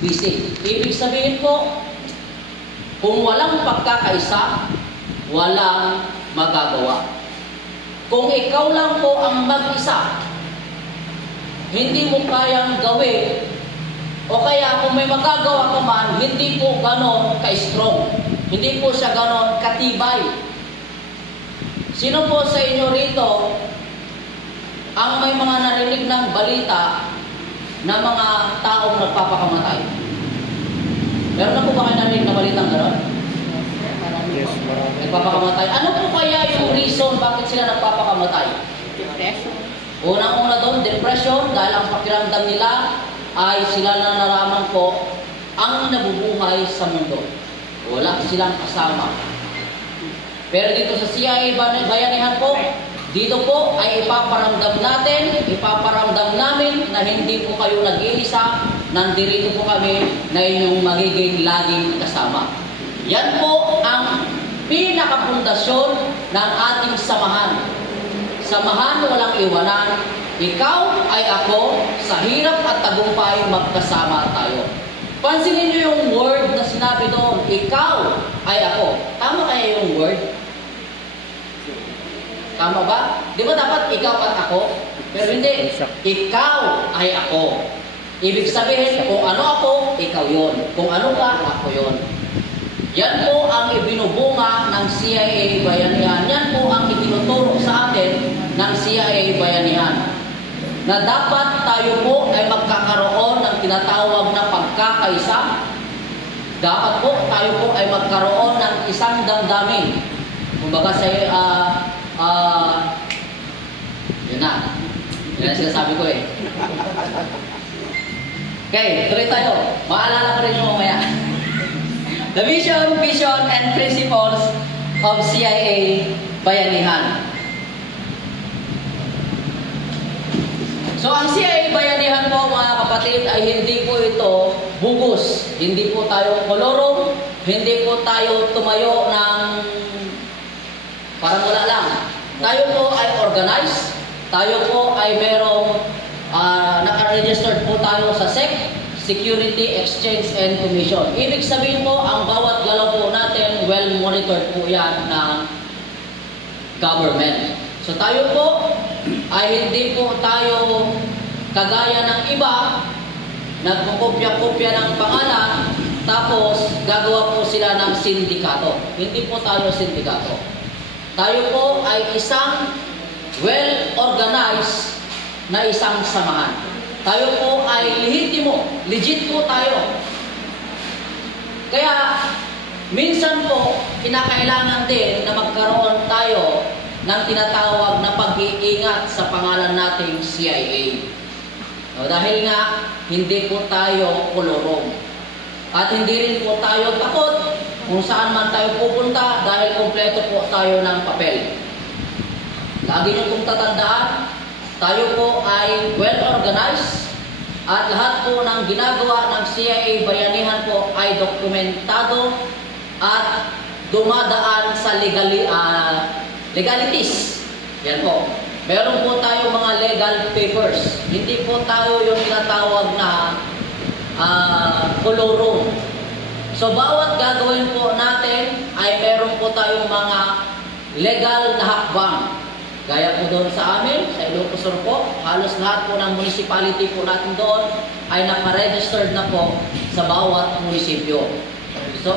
busy. Ibig sabihin po, kung walang pagkakaisa, walang magagawa. Kung ikaw lang po ang mag-isa, hindi mo kayang gawin, o kaya kung may magagawa ka man, hindi po ganon ka-strong. Hindi po siya ganon katibay. Sino po sa inyo rito ang may mga narinig ng balita na mga taong nagpapakamatay? Meron na po ba kayo narinig na balitang ganon? Yes, marami. Nagpapakamatay. Ano po kaya yung reason bakit sila nagpapakamatay? Depression. Unang-una doon, depression, dahil ang pakiramdam nila ay sila na naraman po ang nabubuhay sa mundo. Wala silang kasama. Pero dito sa CIA Bayanihan po, dito po ay ipaparamdam namin na hindi po kayo nag-iisa, nandito po kami na inyong magiging laging kasama. Yan po ang pinakapundasyon ng ating samahan. Samahan walang iwanan. Ikaw ay ako, sa hirap at tagumpay magkasama tayo. Pansinin niyo yung word na sinabi doon, ikaw ay ako. Tama kaya yung word? Tama ba? Di ba dapat ikaw at ako? Pero hindi, ikaw ay ako. Ibig sabihin, kung ano ako, ikaw yon. Kung ano ka, ako yon. Yan po ang ibinubunga ng CIA Bayanihan. Yan po ang itinuturo sa atin ng CIA Bayanihan. Na dapat tayo po ay magkakaroon ng tinatawag na pagkakaisa. Dapat po tayo po ay magkaroon ng isang damdamin. Kumbaga sa yun na. Yan ang sinasabi ko eh. Okay, tuloy tayo. Maalala ko rin yung mamaya. The vision, and principles of CIA Bayanihan. So, ang CIA Bayanihan po, mga kapatid, ay hindi po ito bugos. Hindi po tayo kolorong, hindi po tayo tumayo ng parang wala lang. Tayo po ay organized, tayo po ay merong naka-registered po tayo sa SEC, Security Exchange and Commission. Ibig sabihin po, ang bawat galaw po natin, well-monitored po yan ng government. So tayo po ay hindi po tayo kagaya ng iba, nagkukopya-kopya ng pangalan, tapos gagawa po sila ng sindikato. Hindi po tayo sindikato. Tayo po ay isang well-organized na isang samahan. Tayo po ay lehitimo, legit po tayo. Kaya minsan po, kinakailangan din na magkaroon tayo ng tinatawag na pag-iingat sa pangalan nating CIA. No, dahil nga, hindi po tayo kolorong. At hindi rin po tayo takot kung saan man tayo pupunta dahil kompleto po tayo ng papel. Lagi niyo pong tatandaan, tayo po ay well-organized at lahat po ng ginagawa ng CIA Bayanihan po ay dokumentado at dumadaan sa legalities. Yan po. Meron po tayo mga legal papers. Hindi po tayo yung tinatawag na kolorong. So, bawat gagawin po natin ay meron po tayong mga legal na hakbang. Gaya po doon sa amin, sa Ilocos Sur po, halos lahat po ng municipality po natin doon ay nakaregistered na po sa bawat munisipyo. So,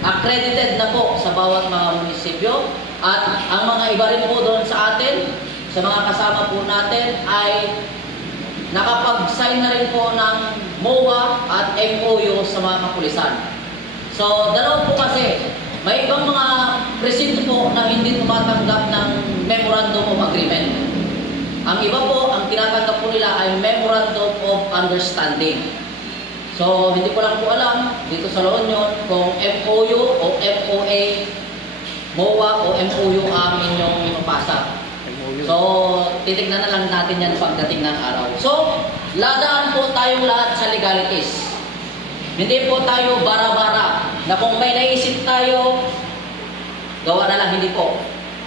accredited na po sa bawat mga munisipyo. At ang mga iba rin po doon sa atin, sa mga kasama po natin, ay nakapag-sign na rin po ng MOA at MOU sa mga kapulisan. So, dalawa po kasi, may ibang mga presinto po na hindi tumatanggap ng Memorandum of Agreement. Ang iba po, ang tinatanggap po nila ay Memorandum of Understanding. So, hindi ko lang po alam dito sa La Union kung MOU o MOA, MOA o MOU ang inyong ipapasa. So, titignan na lang natin yan pagdating ng araw. So, ladaan po tayong lahat sa legalities. Hindi po tayo bara-bara na kung may naisip tayo, gawa na lang, hindi po.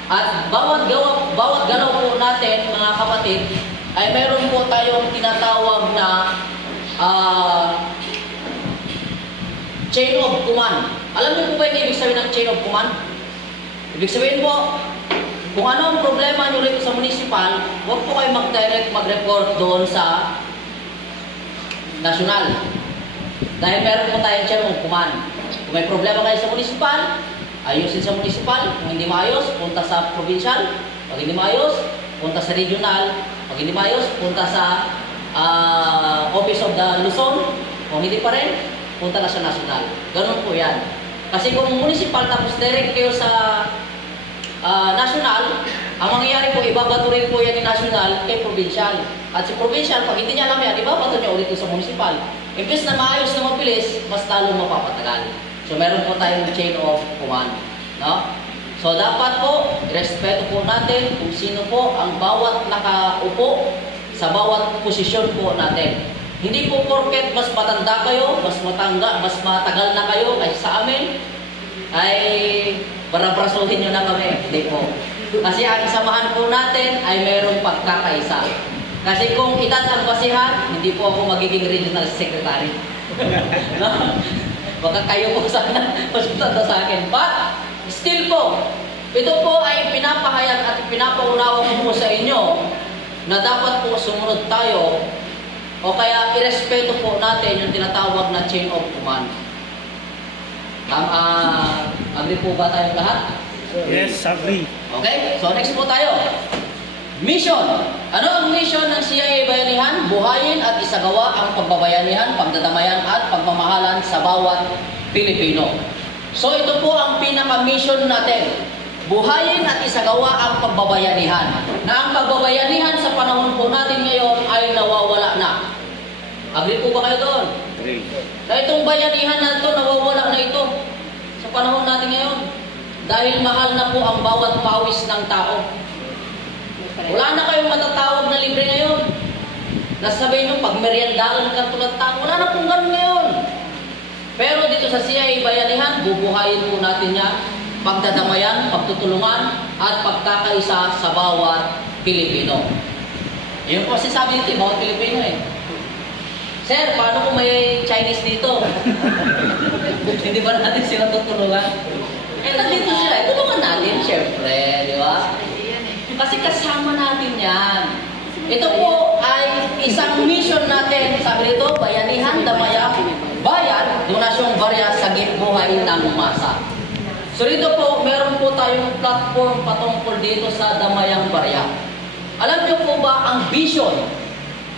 At bawat galaw po natin, mga kapatid, ay meron po tayong tinatawag na chain of command. Alam niyo po ba yung ibig sabihin ng chain of command? Ibig sabihin po, kung ano ang problema nyo rito sa municipal, huwag po kayo mag-direct mag-report doon sa national. Dahil meron po tayong chain of command. Kung may problema kayo sa municipal, ayusin sa municipal. Kung hindi maayos, punta sa provincial. Pag hindi maayos, punta sa regional. Pag hindi maayos, punta sa Office of the Luzon. Kung hindi pa rin, punta na sa national. Ganun po yan. Kasi kung municipal tapos direct kayo sa national, ang mangyayari po, ibabato rin po yan ni national kay provincial. At si provincial, pag hindi niya alam yan, ibabato niya ulit sa municipal. Imbes na maayos na mabilis, mas talo mapapatagal. So meron po tayong chain of command. No? So dapat po, respeto po natin kung sino po ang bawat nakaupo sa bawat posisyon po natin. Hindi po porket mas matanda kayo, mas matagal na kayo kaysa sa amin, ay barabrasuhin nyo na kami. Hindi po. Kasi ang samahan po natin ay mayroong pagkakaisa. Kasi kung edad ang basihan, hindi po ako magiging regional secretary. No? Baka kayo po sana masunod sa akin. But, still po, ito po ay pinapahayag at pinapaunawa ko po sa inyo na dapat po sumunod tayo o kaya irespeto po natin yung tinatawag na chain of command. Agree po ba tayong lahat? Yes, agree. Okay, so next po tayo. Mission. Ano ang mission ng CIA Bayanihan? Buhayin at isagawa ang pagbabayanihan, pagdadamayan at pagmamahalan sa bawat Pilipino. So ito po ang pinaka-mission natin. Buhayin at isagawa ang pagbabayanihan. Na ang pagbabayanihan sa panahon po natin ngayon ay nawawala na. Agree po ba kayo doon? Agree. Na itong bayanihan na ito, nawawala na ito sa panahon natin ngayon. Dahil mahal na po ang bawat pawis ng tao. Wala na kayong matatawag na libre ngayon. Nasasabihin nyo, pag meriendaan ka tulad tao, wala na pong ganun ngayon. Pero dito sa CIA Bayanihan, bubuhayin po natin yan, pagdadamayan, pagtutulungan, at pagkakaisa sa bawat Pilipino. Yun po sabi dito, bawat Pilipino eh. Sir, paano kung may Chinese dito? Hindi ba natin sila tutulungan? Eh, nandito sila. Tulungan natin, syempre, di ba? Kasi kasama natin yan. Ito po ay isang mission natin. Sabi dito, bayanihan, damaya, bayan, donasyong barya, sagip buhay ng masa. So dito po, meron po tayong platform patungkol dito sa damayang barya. Alam niyo po ba ang vision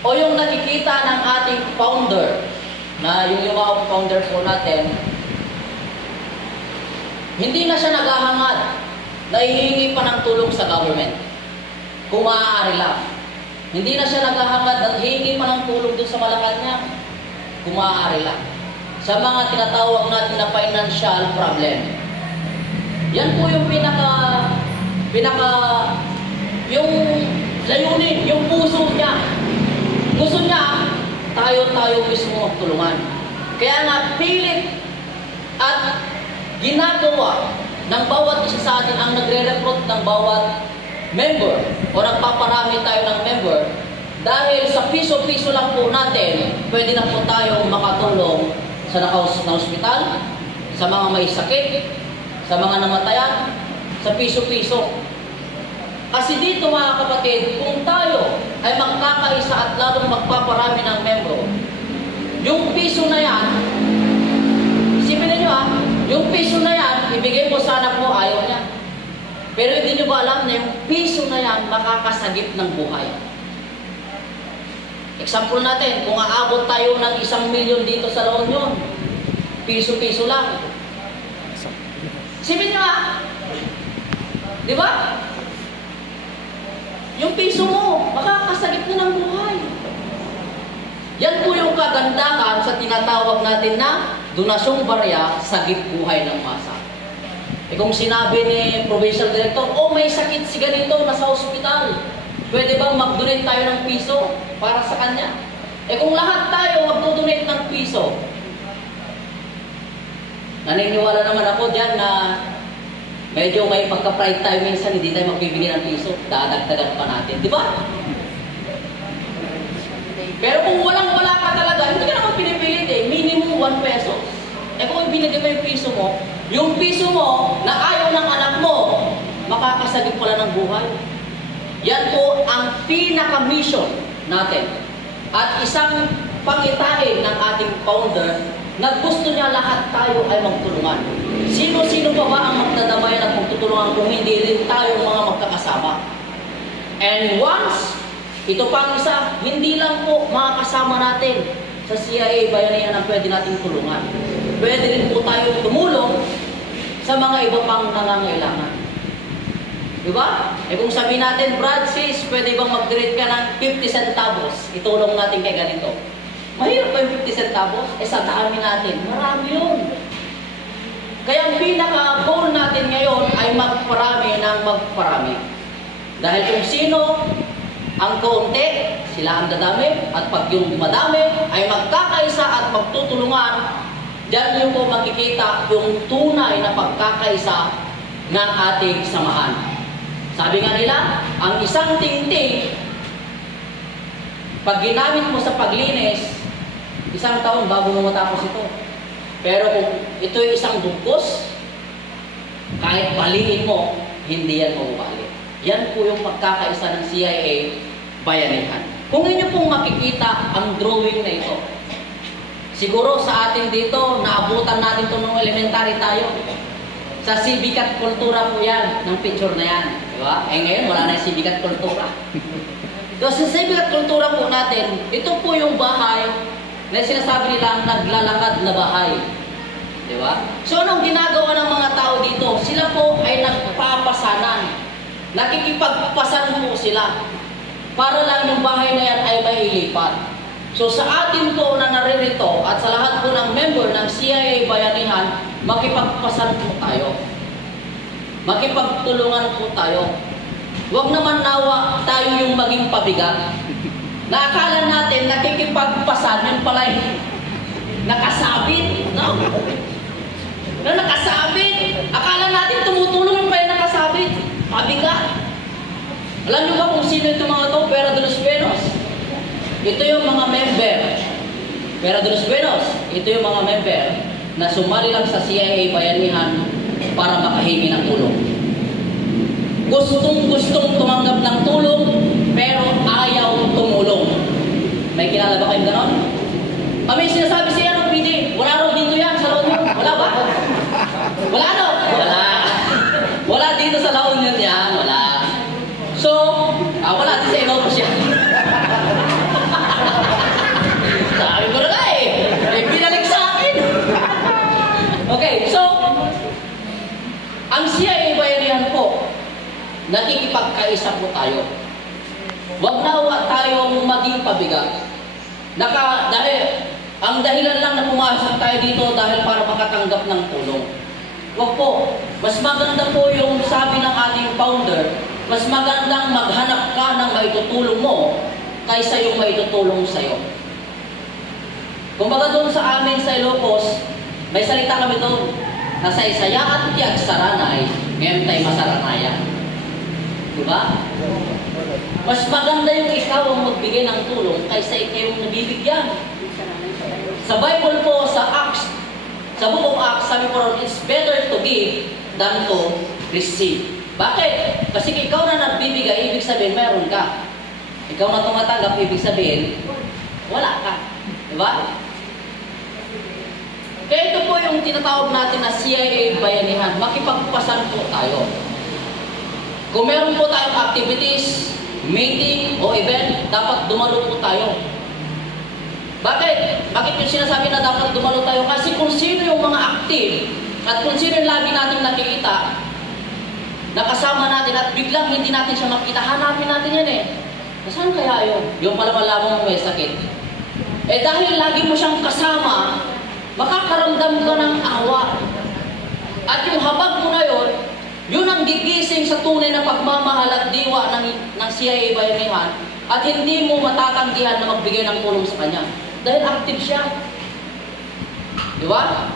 o yung nakikita ng ating founder, na yung mga founder po natin, hindi na siya naghahangad na hihingi pa ng tulong sa government. Kung maaari lang. Hindi na siya naghahangad at hihingi pa ng tulong dun sa Malacanang. Kung maaari lang. Sa mga tinatawag natin na financial problem. Yan po yung yung layunin, yung puso niya. Gusto niya, tayo mismo tulungan. Kaya nga, pilit at ginagawa ng bawat isa sa atin ang nagre-recruit ng bawat member o nagpaparami tayo ng member dahil sa piso-piso lang po natin, pwede na po tayo makatulong sa ospital, sa mga may sakit, sa mga namatayan, sa piso-piso. Kasi dito mga kapatid, kung tayo ay magkakaisa at lalong magpaparami ng membro, yung piso na yan, isipin ninyo yung piso na yan, ibigay mo sa anak mo, ayaw niya. Pero hindi nyo ba alam na yung piso na yan makakasagip ng buhay? Example natin, kung aabot tayo ng 1 milyon dito sa La Union, piso-piso lang. Isipin nyo di ba? Yung piso mo, makakasagip na ng buhay. Yan po yung kagandahan sa tinatawag natin na donasyong barya, sagip buhay ng masa. Eh kung sinabi ni Provincial Director, may sakit si ganito, nasa ospital. Pwede bang mag-donate tayo ng piso para sa kanya? Eh kung lahat tayo mag-donate ng piso, naniniwala naman ako dyan na medyo may pagka-pride tayo minsan, hindi tayo magbibigay ng piso, dadagdagan pa natin. Di ba? Pero kung wala ka talaga, hindi ka naman pinipilit minimum 1 peso. Eh kung binigay mo yung piso mo na ayaw ng anak mo, makakasagip pala ng buhay. Yan po ang pinaka-mission natin. At isang pangitain ng ating founder na gusto niya lahat tayo ay magtulungan. Sino-sino pa ba ang magdadamayan at magtutulungan kung hindi rin tayo mga magkakasama? And once, ito pang isa, hindi lang po mga kasama natin sa CIA Bayanihan ang pwede nating tulungan. Pwede rin po tayo tumulong sa mga iba pang nangangailangan. Diba? Kung sabihin natin, Brad, sis, pwede bang mag-donate ka ng 50 centavos? Itulong natin kay ganito. Mahirap ba yung 50 centavos? Sa dami natin. Marami yun. Kaya ang pinaka-goal natin ngayon ay magparami ng magparami. Dahil kung sino ang kaunti, sila ang dadami. At pag yung madami ay magkakaisa at magtutulungan, diyan yung po makikita yung tunay na pagkakaisa ng ating samahan. Sabi nga nila, ang isang tingting, pag ginamit mo sa paglinis, isang taon bago mo matapos ito. Pero kung ito ay isang bugkos, kahit baliin mo, hindi yan mababali. Yan po yung pagkakaisa ng CIA Bayanihan. Kung inyo pong makikita ang drawing na ito, siguro sa atin dito, naabutan natin ito nung elementary tayo. Sa civic at kultura po yan, ng picture na yan. Diba? Ngayon, wala na yung civic at kultura. So, sa civic at kultura po natin, ito po yung bahay na sinasabi nilang naglalakad na bahay. Diba? So, anong ginagawa ng mga tao dito? Sila po ay nagpapasanan. Nakikipagpasan po sila. Para lang yung bahay na yan ay mailipat. So, sa atin po na naririto at sa lahat po ng member ng CIA Bayanihan, makipagpasan po tayo. Makipagtulungan po tayo. Huwag naman nawa tayo yung maging pabigat. Naakala natin nakikipagpasan, yun pala yung nakasabit. No? Na nakasabit. Akala natin tumutulong yung pala yung nakasabit. Pabigat. Alam niyo ba kung sino itong mga ito? Pera de los Buenos. Ito yung mga member. Pera de los Buenos. Ito yung mga member na sumali lang sa CIA Bayanihan para makahingi ng tulong. Gustong-gustong tumanggap ng tulong, pero ayaw tumulong. May kilala ba kayong ganon? Kami sinasabi siya ng PD, wala raw dito yan sa La Union. Wala ba? Wala no? Wala. Wala dito sa La Union yan. Wala. So, wala dito sa Ilocos yan. Sabi ko na nga eh. Pinalik sa akin. Okay, so, ang CIA Bayanihan po, nakikipagkaisa po tayo. Huwag na tayong maging pabigat. Dahil, ang dahilan lang na pumasok tayo dito dahil para makatanggap ng tulong. Huwag po. Mas maganda po yung sabi ng ating founder, mas magandang maghanap ka ng maitutulong mo kaysa yung maitutulong sa'yo. Kumbaga doon sa amin sa Ilocos, may salita kami doon. Nasaysaya at tiyak saranay, ngayon tayo masaranaya. Diba? Mas maganda yung ikaw ang magbigay ng tulong kaysa ikaw yung nabibigyan. Sa Bible po, sa Acts, sa Book of Acts, sabi po ron, it's better to give than to receive. Bakit? Kasi ikaw na nagbibigay, ibig sabihin, mayroon ka. Ikaw na tumatanggap, ibig sabihin, wala ka. Diba? Kaya ito po yung tinatawag natin na CIA Bayanihan. Makipagpasan po tayo. Kung meron po tayong activities, meeting o event, dapat dumalo po tayo. Bakit? Bakit yung sinasabi na dapat dumalo tayo? Kasi kung sino yung mga active at kung sino yung lagi natin nakikita, nakasama natin at biglang hindi natin siya makita, hanapin natin yan eh. Saan kaya yun? Yung pala malaman mo may sakit. Eh dahil lagi mo siyang kasama, makakaramdam ka ng awa. At yung habag mo na yun, yun ang gigising sa tunay na pagmamahal at diwa ng CIA Bayanihan at hindi mo matatanggihan na magbigay ng tulong sa kanya. Dahil active siya. Di ba?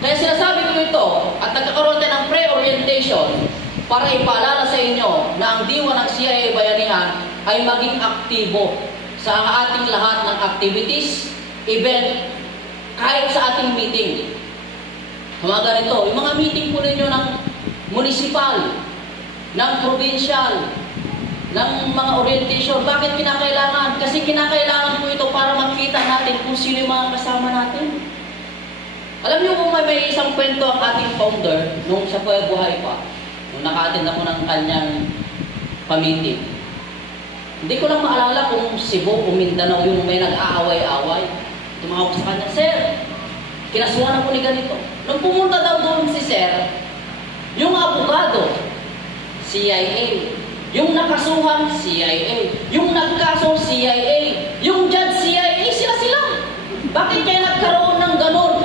Kaya sinasabi ko ito at nagkakaroon tayo ng pre-orientation para ipaalala sa inyo na ang diwa ng CIA Bayanihan ay maging aktibo sa ating lahat ng activities, event, kahit sa ating meeting. Mga ganito, yung mga meeting po ninyo ng municipal, ng provincial, ng mga orientation. Bakit kinakailangan? Kasi kinakailangan po ito para makita natin kung sino yung mga kasama natin. Alam niyo kung may isang kwento ang ating founder nung siya po ay buhay pa, nung naka-attend ako ng kanyang pamiting. Hindi ko lang maalala kung Cebu o Mindanao yung may nag-aaway-aaway. Tumawag ko sa kanya, Sir, kinasuhan ako ni ganito. Nung pumunta daw doon si Sir, yung abogado, CIA. Yung nakasuhan, CIA. Yung nagkaso, CIA. Yung judge, CIA. Sila-sila. Bakit kaya nagkaroon ng ganon?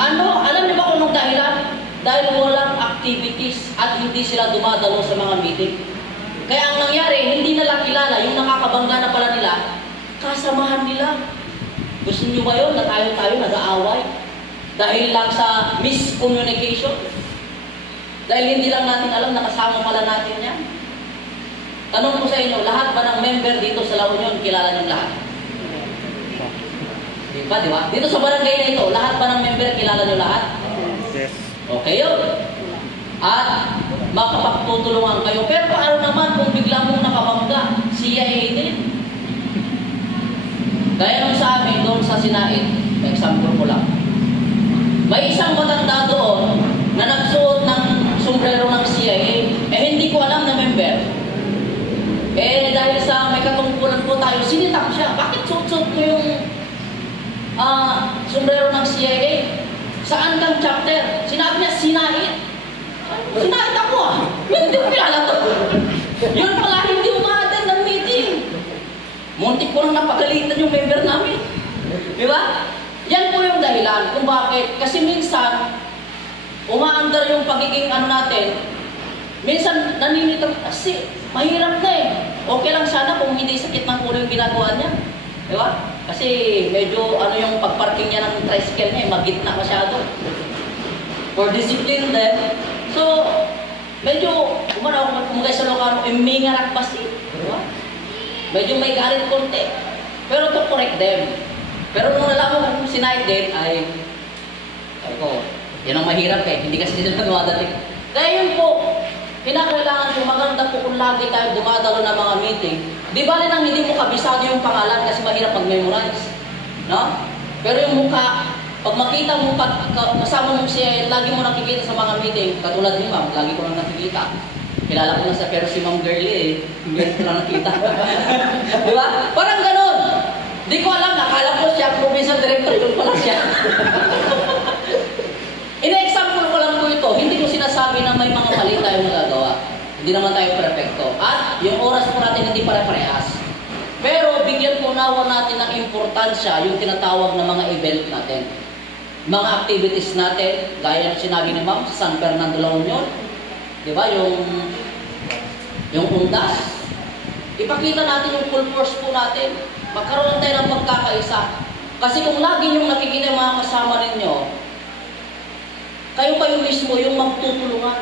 Ano? Alam niyo ba kung anong dahilan? Dahil walang activities at hindi sila dumadalo sa mga meeting. Kaya ang nangyari, hindi nila kilala yung nakakabangga na pala nila, kasamahan nila. Gusto niyo ba yun na tayo nag-aaway? Dahil lang sa miscommunication? Dahil hindi lang natin alam, nakasama pala natin yan. Tanong ko sa inyo, lahat ba ng member dito sa La Union, kilala niyong lahat? Di ba? Dito sa barangay na ito, lahat ba ng member, kilala niyo lahat? Yes. Okay yun. At makapagtutulungan kayo. Pero paano naman kung bigla mong nakabangga? CIA din. Gaya nung sa amin, doon sa Sinaid, example ko lang. May isang matanda doon na nagsuot ng sombrero ng CIA. Hindi ko alam na member. Dahil sa may katungkulan po tayo, sinitak siya. Bakit suot-suot mo yung sombrero ng CIA? Saan kang chapter? Sinabi niya, Sinaid. Sinaid ako Hindi ko kilala to. Yun pala, hindi umaattend ng meeting. Muntik ko lang napagalitan yung member namin. Di ba? Yan po yung dahilan kung bakit. Kasi minsan, umaandar yung pagiging natin. Minsan, naninitang, kasi mahirap na Okay lang sana kung hindi sakit ng ulo yung ginagawa niya. Di ba? Kasi medyo yung pagparking niya ng tricycle niya, magitna masyado. For discipline din. So, medyo, kumagay sa Ilocano, may ngarak basi. Di ba? Medyo may galit konti. Pero to correct them. Pero nung nalaman kung Sinaid din, yan ang mahirap hindi kasi sila nagwadating. Kaya yun po, kinakailangan po maganda po kung lagi tayo dumadalo ng mga meeting. Di ba rin ang hindi mo kabisado yung pangalan kasi mahirap mag-memorize. No? Pero yung mukha, pag makita mo, kasama mo siya, lagi mo nakikita sa mga meeting, katulad ni Ma'am, lagi ko lang nakikita. Kilala ko na siya, pero si Ma'am Girlie, hindi ko lang nakita. Di ba? Parang ganon. Di ko alam, nakala ko siya, provincial director, yun pala siya. Ina-example ko lang po ito, hindi ko sinasabi na may mga mali tayo nagagawa. Hindi naman tayo perfecto. At yung oras po natin hindi pare-parehas. Pero bigyan po nawa natin ng importansya yung tinatawag na mga event natin. Mga activities natin, gaya ng sinabi ni Ma'am, sa San Fernando La Union. Di ba? Yung undas. Ipakita natin yung full force po natin. Magkaroon tayo ng pagkakaisa. Kasi kung lagi yung nakikita yung mga kasama ninyo, kayo mismo yung magtutulungan.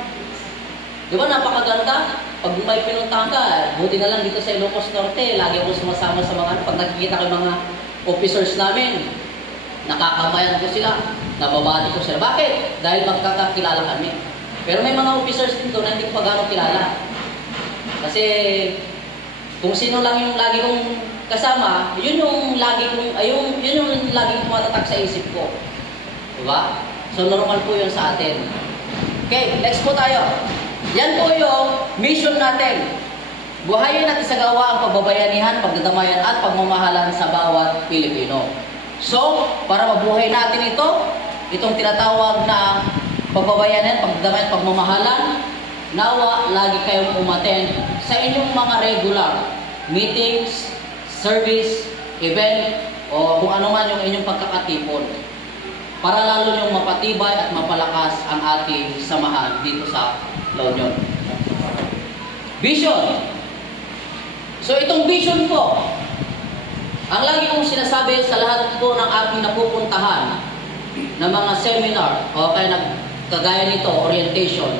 Di ba napakaganda? Pag may pinuntahan ka, buti na lang dito sa Ilocos Norte, lagi ako sumasama sa mga, pag nakikita ko yung mga officers namin, nakakamayan ko sila, nababati ko sila. Bakit? Dahil magkakakilala kami. Pero may mga officers din doon na hindi ko pa gano'ng kilala. Kasi kung sino lang yung lagi kong kasama, yun yung lagi kong tumatatak sa isip ko. Diba? So normal po yun sa atin. Okay, next po tayo. Yan po yung mission natin. Buhayin at isagawa ang pagbabayanihan, pagdadamayan at pagmamahalan sa bawat Pilipino. So, para mabuhay natin itong tinatawag na pagbabayanihan, pagdadamayan, pagmamahalan, nawa lagi kayong umattend sa inyong mga regular meetings, service, event, o kung ano man yung inyong pagkakatipon. Para lalo niyong mapatibay at mapalakas ang ating samahan dito sa La Union. Vision. So itong vision po, ang lagi kong sinasabi sa lahat po ng aking napupuntahan na mga seminar o kagaya nito, orientation,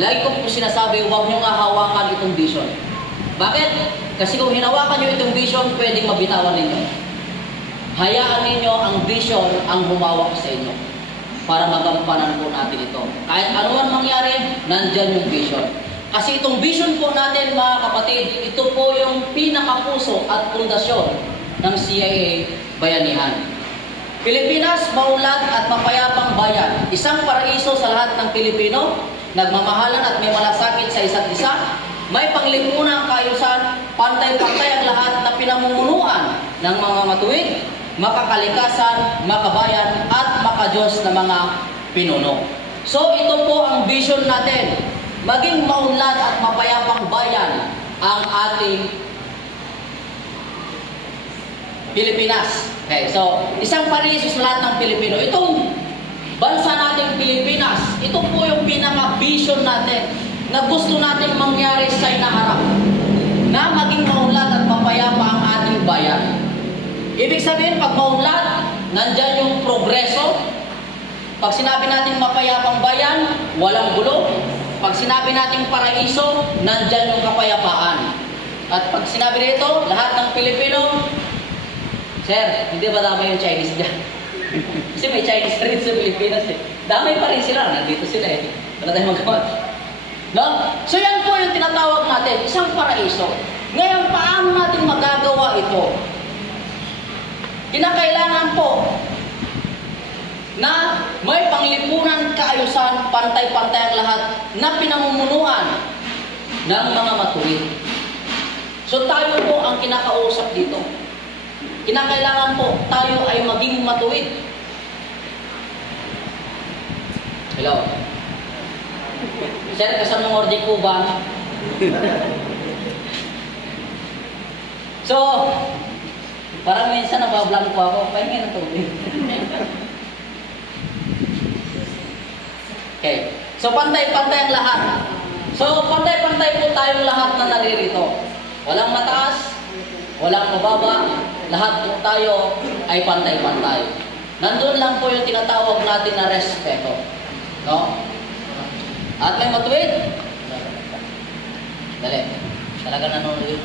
lagi kong po sinasabi, huwag niyong hahawakan itong vision. Bakit? Kasi kung hinawakan niyo itong vision, pwedeng mabitawan ninyo. Hayaan ninyo ang vision ang humawak sa inyo. para magampanan po natin ito. Kahit ano man mangyari, nandyan yung vision. Kasi itong vision po natin, mga kapatid, ito po yung pinakapuso at pundasyon ng CIA Bayanihan. Pilipinas, maunlad at mapayapang bayan. Isang paraiso sa lahat ng Pilipino, nagmamahalan at may malasakit sa isa't isa. May panglipunang kaayusan, pantay-pantay ang lahat na pinamumunuan ng mga matuwid, makakalikasan, makabayan, at makadiyos na mga pinuno. So ito po ang vision natin. Maging maunlad at mapayapang bayan ang ating Pilipinas. Okay, so isang paraiso sa lahat ng Pilipino. Itong bansa nating Pilipinas, ito po yung pinaka-vision natin na gusto nating mangyari sa inaharap. Na maging maunlad at mapayapa ang ating bayan. Ibig sabihin, pag maunlad, nandyan yung progreso. Pag sinabi natin mapayapang bayan, walang gulo. Pag sinabi natin paraiso, nandyan yung kapayapaan. At pag sinabi dito, lahat ng Pilipino, sir, hindi ba damay yung Chinese dyan? Kasi may Chinese rin sa Pilipinas eh. Damay pa rin sila, nandito sila eh. Wala tayong magawa. No? So yan po yung tinatawag natin, isang paraiso. Ngayon, paano natin magagawa ito? Kinakailangan po na may panglipunan, kaayusan, pantay-pantay ang lahat na pinamumunuan ng mga matuwid. So tayo po ang kinakausap dito. Kinakailangan po tayo ay maging matuwid. Hello? Sir, kasama ng ordi ko ba? So, parang minsan nabablang po ako, pahinga ng tubig. Okay. So, pantay-pantay ang lahat. So, pantay-pantay po tayong lahat na naririto. Walang mataas, walang mababa, lahat po tayo ay pantay-pantay. Nandun lang po yung tinatawag natin na respeto. No? At may matuwid. Dali. Talaga nanonood.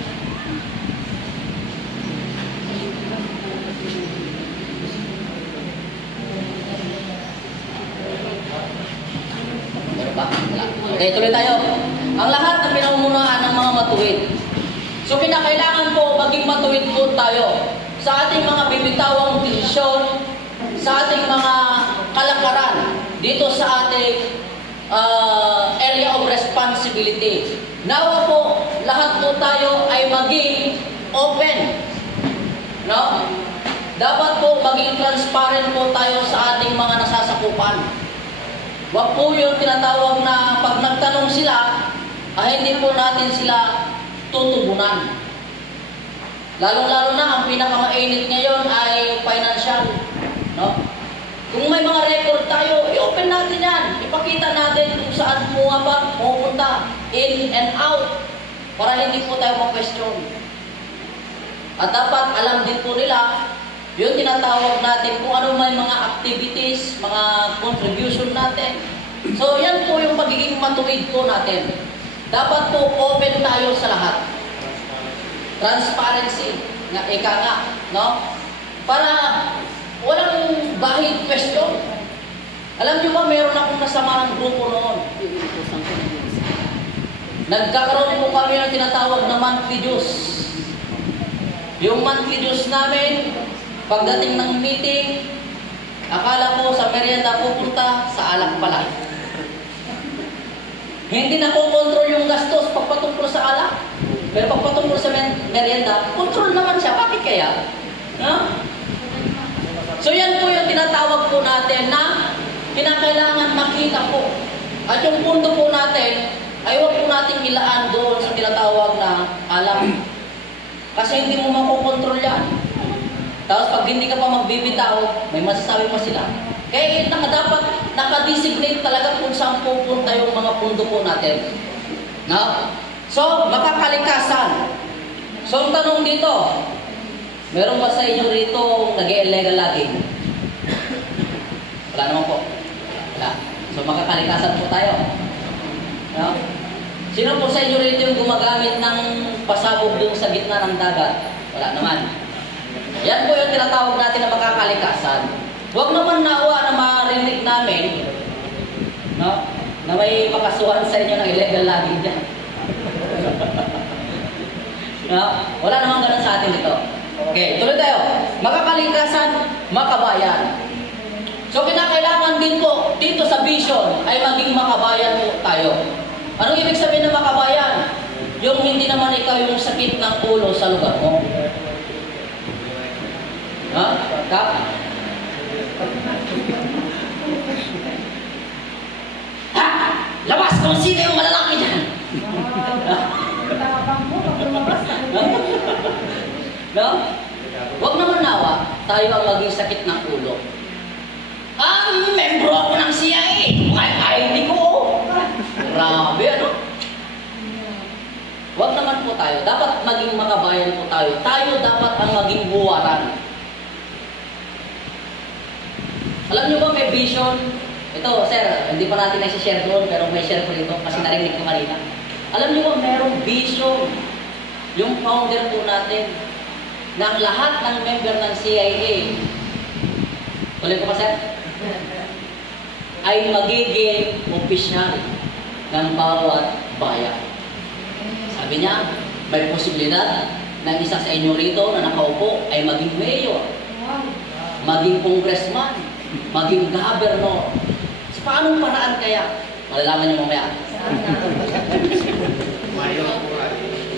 Okay, tuloy tayo. Ang lahat na pinamumunuan ng mga matuwid. So, kinakailangan po maging matuwid po tayo sa ating mga bibitawang desisyon, sa ating mga kalakaran, dito sa ating area of responsibility. Nawa po, lahat po tayo ay maging open. No? Dapat po maging transparent po tayo sa ating mga nasasakupan. Wag po yung tinatawag na pag nagtanong sila, hindi po natin sila tutubunan. Lalong-lalo na, ang pinakamainit ngayon ay financial. No? Kung may mga record tayo, i-open natin yan. Ipakita natin kung saan pupunta, in and out, para hindi po tayo ma-question. At dapat alam din po nila, yung tinatawag natin kung ano may mga activities, mga contribution natin. So, yan po yung pagiging matuwid po natin. Dapat po open tayo sa lahat. Transparency, ika nga, no? Para walang bahid question. Alam niyo ba, meron akong nasamahang grupo noon. Nagkakaroon po kami ng tinatawag na monthly dues. Yung monthly dues namin, pagdating ng meeting, akala ko sa merienda pupunta, sa alak pala. Hindi na ko control yung gastos pagpatungkol sa alak. Pero pagpatungkol sa merienda, control naman siya. Bakit kaya? No? So yan po yung tinatawag po natin na kinakailangan makita po. At yung punto po natin, ay huwag po natin ilaan doon sa tinatawag na alak. Kasi hindi mo makukontrol yan. Tapos pag hindi ka pa magbibitaw, may masasabi pa sila. Kaya dapat nakadesignate talaga kung saan pupunta yung mga pundo po natin. No? So, makakalikasan. So, ang tanong dito, meron ba sa inyo rito nag-illegal lagi? Wala naman po. Wala. So, makakalikasan po tayo. No? Sino po sa inyo rito yung gumagamit ng pasabog doon sa gitna ng dagat? Wala naman. Yan po yung tinatawag natin na makakalikasan. Huwag naman nawa na marinig namin na may makasuhan sa inyo ng illegal logging dyan. No? Wala namang ganun sa atin dito. Okay, tuloy tayo. Makakalikasan, makabayan. So kinakailangan din po dito sa vision ay maging makabayan po tayo. Anong ibig sabihin ng makabayan? Yung hindi naman ikaw yung sakit ng ulo sa lugar mo. Ha? Kap? Ha? Labas kung sino yung malalaki dyan! No? Huwag naman nawa, tayo ang maging sakit ng ulo. Membro ako ng CIA! Ay, hindi ko! Grabe, ano? Huwag naman po tayo. Dapat maging makabayan po tayo. Tayo dapat ang maging buwaran. Alam niyo ba may vision? Ito, sir, hindi pa natin na-share doon, pero may share ko dito kasi narinig ko kanina. Alam niyo ba merong vision yung founder po natin ng lahat ng member ng CIA. Tuloy ko pa, sir? Ay magiging opisyal ng bawat bayan. Sabi niya, may posibilidad na isa sa inyo rito na nakaupo ay maging mayor, maging congressman, maging governor. So, paanong paraan kaya? Malalaman niyo mamaya.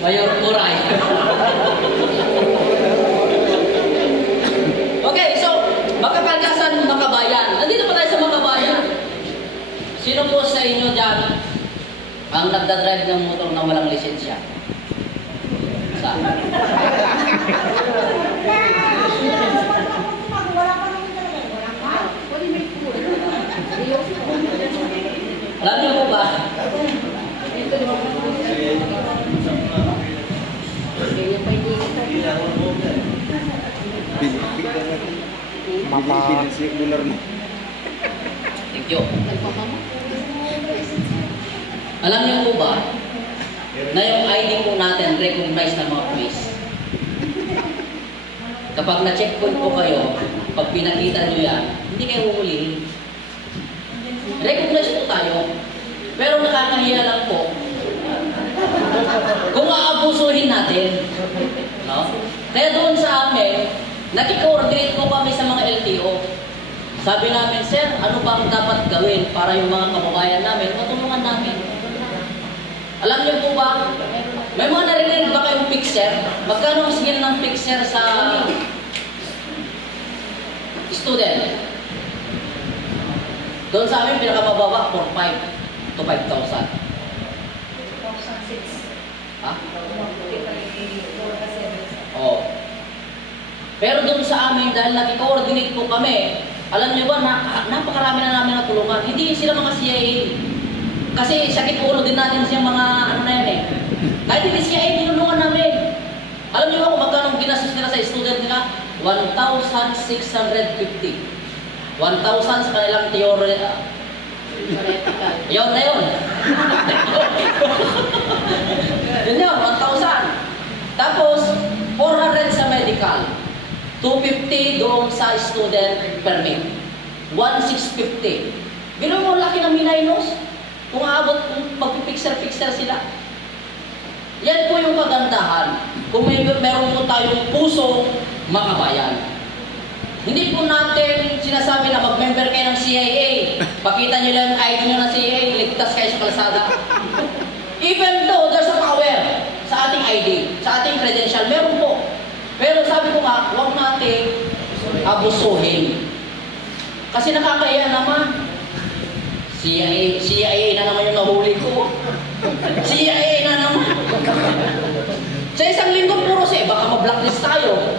Mayor Kuray. Okay, so, makakalikasan, makabayan. Nandito pa tayo sa makabayan. Sino po sa inyo dyan ang nagdadrive ng motor na walang lisensya? Saan? Alam niyo po ba? Thank you. Alam niyo po ba na yung ID po natin recognize ng mga police? Kapag na-checkpoint po kayo, pag pinakita nyo yan, hindi kayo huhulihin. Recognize po tayo. Pero nakakahiya lang po kung aabusuhin natin. No? Kaya doon sa amin, nakikoordinate po kami sa mga LTO. Sabi namin, sir, ano bang dapat gawin para yung mga kababayan namin matulungan namin? Alam niyo po ba, may mga narinig ba kayong fixer? Magkano ang sigil ng fixer sa student? Doon sa amin, pinakamababa, 4,500 to 5,000. 2006. Ha? Oo. Pero doon sa amin, dahil nakikoordinate po kami, alam niyo ba, napakarami na namin natulungan. Hindi sila mga CIA. Kasi sakit ulo din natin siyang mga ano na yan eh. Kahit hindi CIA, tinulungan namin. Alam niyo ba kung magkano ginastos nila sa student nila? 1,650. 1,000 sa kanilang theory. Yun na yun. Yun yun, 1,000. Tapos, 400 sa medical. 250 doon sa student permit. 1,650. Bino mo, laki ng minaynos. Kung aabot, kung magpipixer-pixer sila. Yan po yung kagandahan. Kung meron po tayong puso, makabayan. Hindi po natin sinasabi na mag-member kayo ng CIA. Pakita nyo lang ID nyo ng CIA, ligtas kayo sa kalsada. Even though there's a power sa ating ID, sa ating credential, meron po. Pero sabi ko nga, huwag natin abusuhin. Kasi nakakaya naman. CIA na naman yung nahuli ko. CIA na naman. Sa isang linggo puro siya, baka ma-blacklist tayo.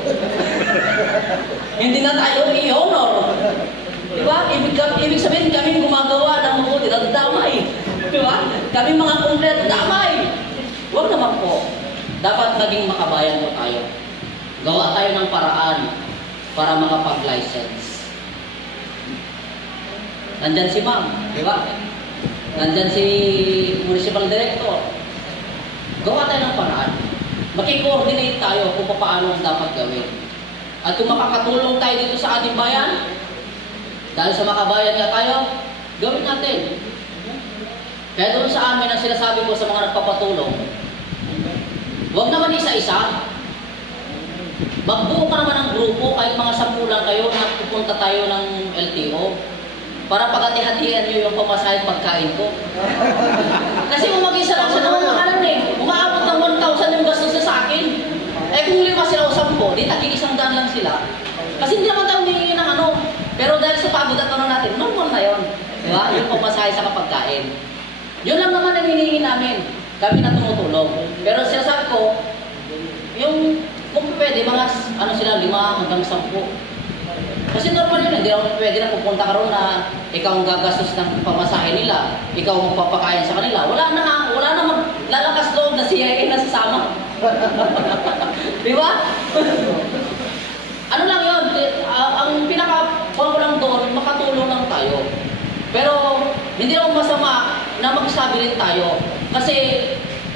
Hindi na tayo i-honor. Diba? Ibig sabihin kami gumagawa ng mabuti, damay. Diba? Kami mga kompleto, damay. Huwag naman po. Dapat maging makabayan po tayo. Gawa tayo ng paraan para makapag-license. Nandyan si ma'am, di ba? Nandyan si municipal director. Gawa tayo ng paraan. Makikoordinate tayo kung paano ang dapat gawin. At kung makakatulong tayo dito sa ating bayan, dahil sa makabayan nga tayo, gawin natin. Kaya doon sa amin, ang sinasabi ko sa mga nagpapatulong, huwag naman isa-isa. Magbuo ka naman ng grupo, kahit mga 10 lang kayo, na pupunta tayo ng LTO para pagati-hatian nyo yung pamasahe pagkain ko. Kasi kung mag-isa lang sa naman makalan umaabot ng 1,000 yung gastos na sa akin. Eh kung 5 sila o 10, di tagi 100 lang sila. Kasi hindi naman tayo humingi ng ano. Pero dahil sa pagod at ano natin, normal na yun. Diba? Yung pamasahe sa kapagkain. Yun lang naman ang hinihingi namin. Kami na tumutulong. Pero sinasabi ko, yung kung pwede, mga ano sila, 5 hanggang 10. Kasi normal yun, hindi naman pwede na pupunta ka ron na ikaw ang gagastos ng pamasahe nila, ikaw ang magpapakain sa kanila. Wala na maglalakas loob na CIA na sasama. Di ba? Ano lang yun, ang pinaka-kuha ko lang doon, makatulong lang tayo. Pero hindi naman masama na magsabi rin tayo. Kasi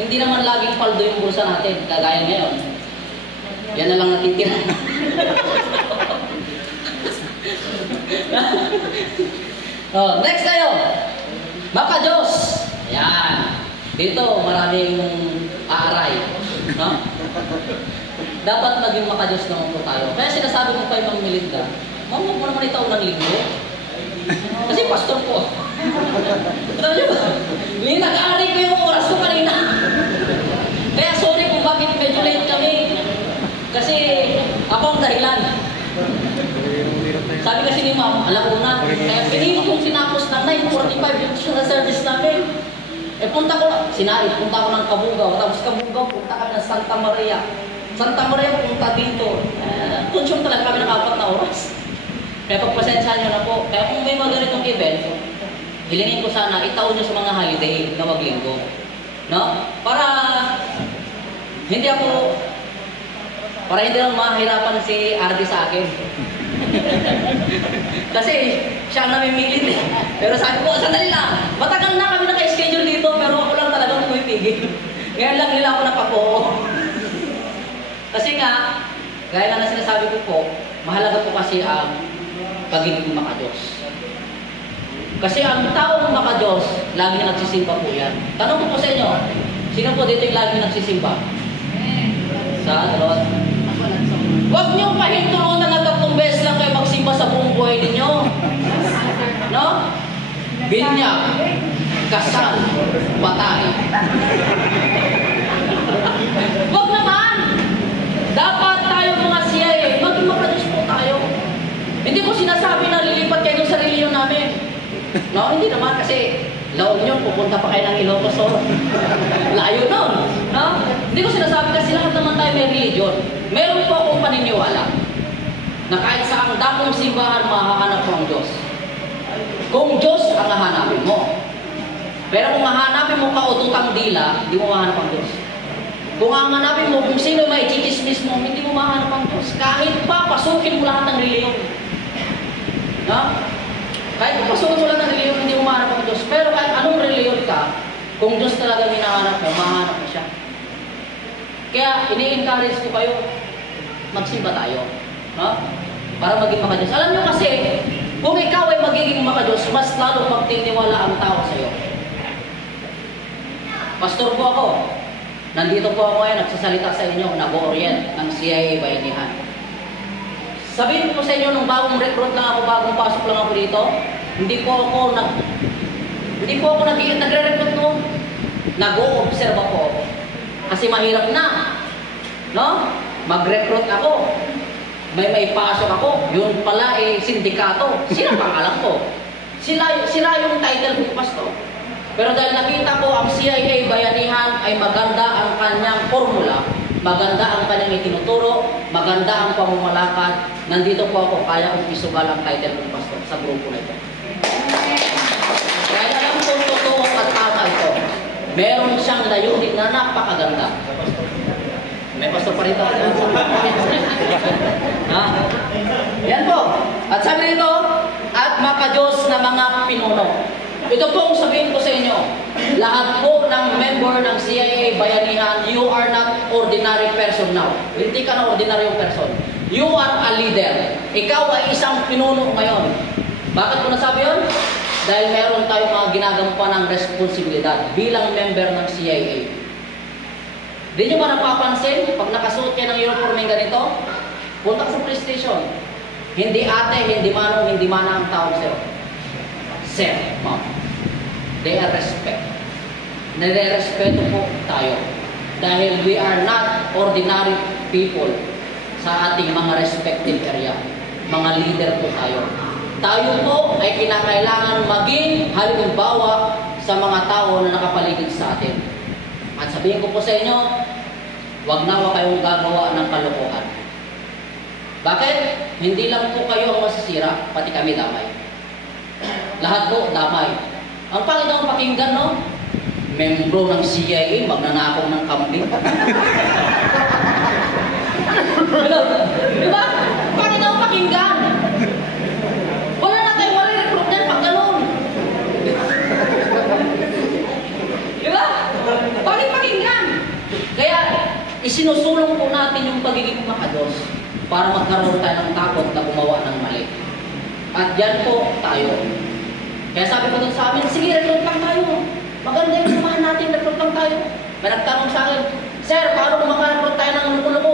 hindi naman laging paldo yung bulsa natin, kagaya ngayon. Yan na lang natitira. Oh, next tayo. Maka-Diyos. Ayan. Dito maraming aaray. No? Dapat maging maka-Diyos naman po tayo. Kaya sinasabi ko kay Ma'am Melinda, Ma'am, huwag mo naman itaw ng linggo. Kasi pastor po. Alam niyo ba? Nag-aaray ko yung oras ko kanina. Kaya sorry kung bakit medyo late kami. Kasi ako ang dahilan. Sabi kasi ni Ma'am, alam ko na. Kaya pinili kong sinapos ng 9:45 yung service namin. Eh punta ko punta ko ng Kabugaw. Tapos Kabugaw, punta kami ng Santa Maria. Santa Maria, punta dito. Consume talaga kami ng 4 na oras. Kaya pagpasensyahan nyo na po. Kaya kung may mga ganitong event, hilingin ko sana, itaon nyo sa mga holiday na maglinggo. No? Para hindi lang mahirapan si RD sa akin. Kasi siya ang namimilit eh. Pero sabi ko, sandali lang. Matagal na kami naka-schedule dito, pero ako lang talagang pumipigil. Ngayon lang nila ako napako. Kasi nga, gaya lang na sinasabi ko po, mahalaga po kasi ang pagiging maka-Diyos. Kasi ang taong maka-Diyos, lagi na nagsisimba po yan. Tanong ko po sa inyo, sino po dito yung lagi nagsisimba? Sa dalawat? Huwag niyong pahinturon na 3 beses lang kayo magsimba sa buong buhay ninyo. No? Binyag, kasal, patay. Huwag naman! Dapat tayo mga CIA, maging maka-Diyos po tayo. Hindi ko sinasabi na lilipat kayo sa reliyon namin. No, hindi naman kasi laon nyo, pupunta pa kayo ng Ilocos. Layo nun. No? Hindi ko sinasabi kasi lahat naman tayo may religion. Meron po akong paniniwala na kahit sa ang dakong simbahan, mahahanap mo ang Diyos. Kung Diyos ang hahanapin mo. Pero kung hahanapin mo kaututang dila, hindi mo mahanap ang Diyos. Kung ang hanapin mo, kung sino may chichismis mo, hindi mo mahanap ang Diyos. Kahit pa, pasukin mo lahat ng reliyon. No? Kahit pasukin mo lahat ng reliyon, hindi mo mahanap ang Diyos. Pero kahit anong reliyon ka, kung Diyos talaga hinahanap mo, mahanap mo siya. Kaya, ini-encourage ko kayo, magsimba tayo. No? Para maging maka-Diyos. Alam nyo kasi, kung ikaw ay magiging maka-Diyos, mas lalo magtitiwala ang tao sa iyo. Pastor po ako. Nandito po ako ngayon, nagsasalita sa inyo, nag-orient ng CIA Bayanihan. Sabihin ko sa inyo, nung bagong recruit lang ako, bagong pasok lang ako dito, hindi po ako nagre-recruit no. Nag-o-observe ako. Kasi mahirap na. No? Mag-recruit ako. May pasok ako. Yun pala sindikato. Sino pang alam ko? Sila yung title ko, pastor. Pero dahil nakita ko ang CIA Bayanihan ay maganda ang kanyang formula, maganda ang kanyang itinuturo, maganda ang pamamalakad, nandito po ako, kaya kong isugal ang title ng pastor sa grupo na ito. Kaya alam kong totoo at tama ito. Meron siyang layunin na napakaganda. May pastor pa rito. Yan po. At sabi rito, at maka-Diyos na mga pinuno. Ito po ang sabihin ko sa inyo, lahat po ng member ng CIA Bayanihan, you are not ordinary person now. Hindi ka na ordinaryong person. You are a leader. Ikaw ay isang pinuno ngayon. Bakit ko nasabi yun? Dahil meron tayong mga ginagampanan ng responsibilidad bilang member ng CIA. Di nyo ba napapansin, pag nakasuot kayo ng uniform ng ganito, punta sa police station. Hindi ate, hindi manong, hindi mana ang tawag sa'yo. Sir, ma'am. They are respect. Nire-respeto po tayo. Dahil we are not ordinary people sa ating mga respective area. Mga leader po tayo. Tayo po ay kinakailangan maging halimbawa sa mga tao na nakapaligid sa atin. At sabihin ko po sa inyo, huwag na kayong gagawa ng kalokohan. Bakit? Hindi lang po kayo ang masisira, pati kami damay. Lahat po damay. Ang pangit ang pakinggan, no? Membro ng CIA, magnanakaw ng kambing. Di ba? Pangit ang pakinggan. Wala na tayong mali-recruit yan pag ganun. Di ba? Pangit pakinggan. Kaya, isinusulong po natin yung pagiging makadiyos para magkaroon tayo ng takot na gumawa ng mali. At yan po tayo. Kaya sabi ko dun sa amin, sige, recruit lang tayo. Maganda yung samahan natin, recruit lang tayo. May nagtanong sa akin, Sir, paano kung makarecruit tayo ng luko-luko?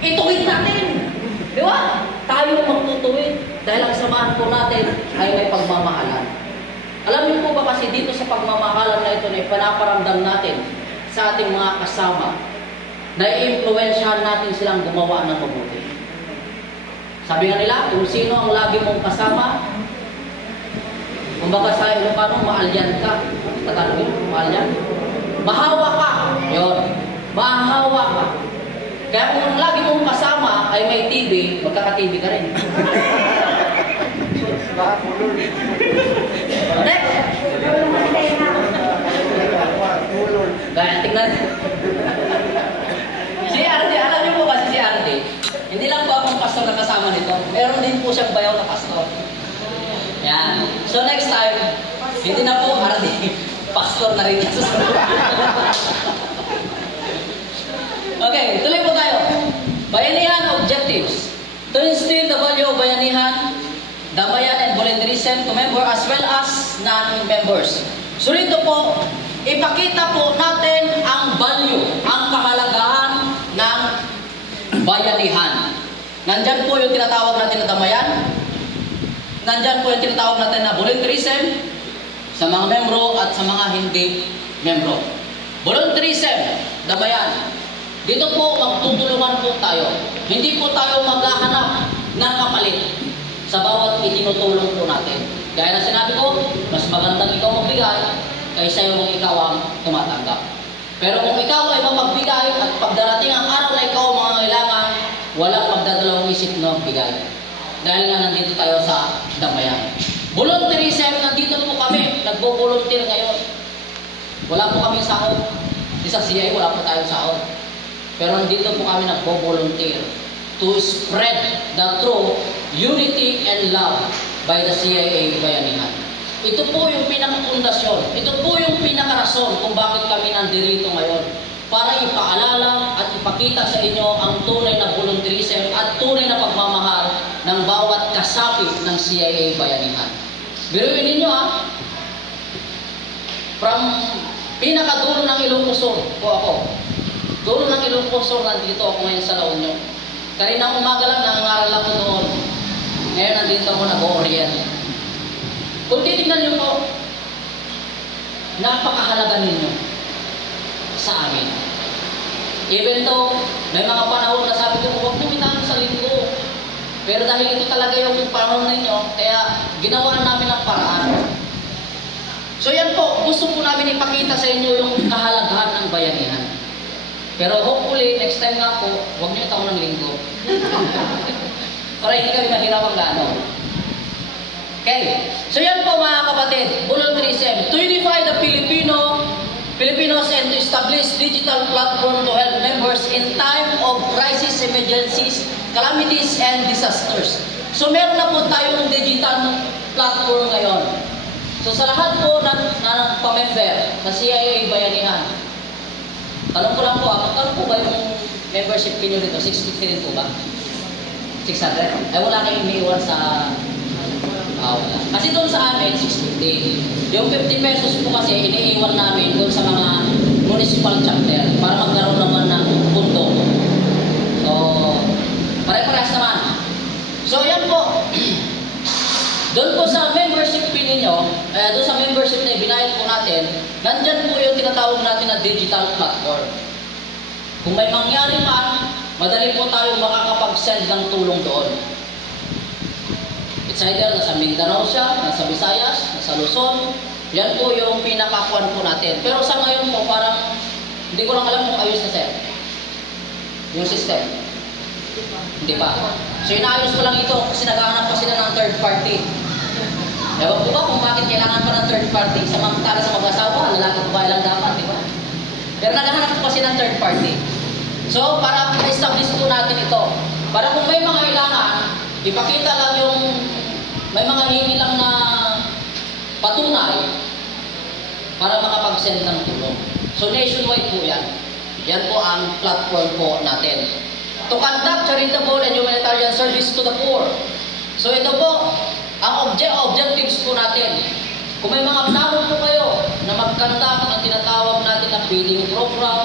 Ituwid natin! Di ba? Tayo magtutuwid. Dahil ang samahan po natin ay may pagmamahalan. Alam niyo po ba kasi dito sa pagmamahalan na ito na ipanaparamdam natin sa ating mga kasama na i-influensyahan natin silang gumawa ng mabuti. Sabi nga nila, kung sino ang lagi mong kasama, kumbaga sa Ilocano, maalyan ka. Tatanong yun, maalyan. Mahawa ka. Yun. Mahawa ka. Kaya kung lagi mong kasama ay may TV, magkaka-TV ka rin. Next! Kaya tingnan. Si RD, alam niyo po kasi si RD, hindi lang po akong pastor na kasama nito. Meron din po siyang bayaw na pastor. Yan. So next time, hindi na po RD, pastor na rin niya. Okay, tuloy po tayo. Bayanihan objectives. To instill the value of bayanihan, damayan and volunteerism to member as well as non-members. So dito po, ipakita po natin ang value, ang kahalagahan ng bayanihan. Nandyan po yung tinatawag natin na damayan. Nandyan po yung tinatawag natin na volunteerism sa mga membro at sa mga hindi membro. Volunteerism, damayan. Dito po, magtutulungan po tayo. Hindi po tayo maghahanap ng kapalit sa bawat itinutulong po natin. Gaya na sinabi ko, mas magandang ikaw magbigay kaysa yung ikaw ang tumatanggap. Pero kung ikaw ay magbigay at pagdarating ang araw na ikaw ang mangangailangan, walang magdadalawang isip na magbigay. Dahil nga nandito tayo sa damayan. Volunteerism, nandito po kami, nagbo-volunteer ngayon. Wala po kami sahod. Sa CI, wala po tayong sahod. Pero nandito po kami nagbo-volunteer to spread the true unity and love by the CIA Bayanihan. Ito po yung pinakapundasyon. Ito po yung pinakarason kung bakit kami nandito ngayon. Para ipaalala at ipakita sa inyo ang tunay na volunteerism at tunay na pagmamahal ng bawat kasapi ng CIA Bayanihan. Biruin ninyo from pinakadulo ng Ilocos po ako. Dulo ng Ilocos nandito ako ngayon sa La Union. Kaninang umaga lang nangangaral ako doon. Ngayon nandito ako nag-orient. Kung titignan niyo po, napakahalaga ninyo sa amin. Even though, may mga panahon na sabi ko, huwag niyo itanong sa linggo. Pero dahil ito talaga yung panahon ninyo, kaya ginawa namin ang paraan. So yan po, gusto po namin ipakita sa inyo yung kahalagahan ng bayanihan. Pero hopefully, next time nga po, huwag niyo itawag ng linggo. Para hindi kami mahirapang gano'n. Okay. So yan po mga kapatid, volunteerism. To unify the Filipinos and to establish digital platform to help members in time of crisis, emergencies, calamities, and disasters. So meron na po tayong digital platform ngayon. So sa lahat po ng pamember sa CIA Bayanihan, tanong ko lang po, magkano po ba yung membership fee nyo dito? 650 rin po ba? 600? Ay wala kayong iniwan sa Kasi doon sa amin, 650. Yung 50 pesos po kasi iniiwan namin doon sa mga municipal chapter para magkaroon naman ng pundo. So, pare-parehas naman. So, yan po. Doon po sa membership fee ninyo, doon sa membership na binayad po natin, nandyan po yung tinatawag natin na digital platform. Kung may mangyari man, madali po tayong makakapag-send ng tulong doon. It's either nasa Mindanao siya, nasa Visayas, nasa Luzon. Yan po yung pinakakuan po natin. Pero sa ngayon po, parang hindi ko lang alam kung ayos na sir. Yung system. Hindi pa. So inaayos ko lang ito kasi naghahanap pa sila ng third party. Ewan po ba kung bakit kailangan pa ng third party? Samantala sa mag-asawa, lalaki ko ba lang dapat, di ba? Pero naghahanap po kasi ng third party. So para ma-establish po natin ito. Para kung may mga kailangan, ipakita lang yung may mga hingi lang na patunay para makapag-send ng tulong. So nationwide po yan. Yan po ang platform po natin. To conduct charitable and humanitarian service to the poor. So ito po, ang objectives po natin. Kung may mga plano po kayo na mag-conduct ng tinatawag natin na feeding program,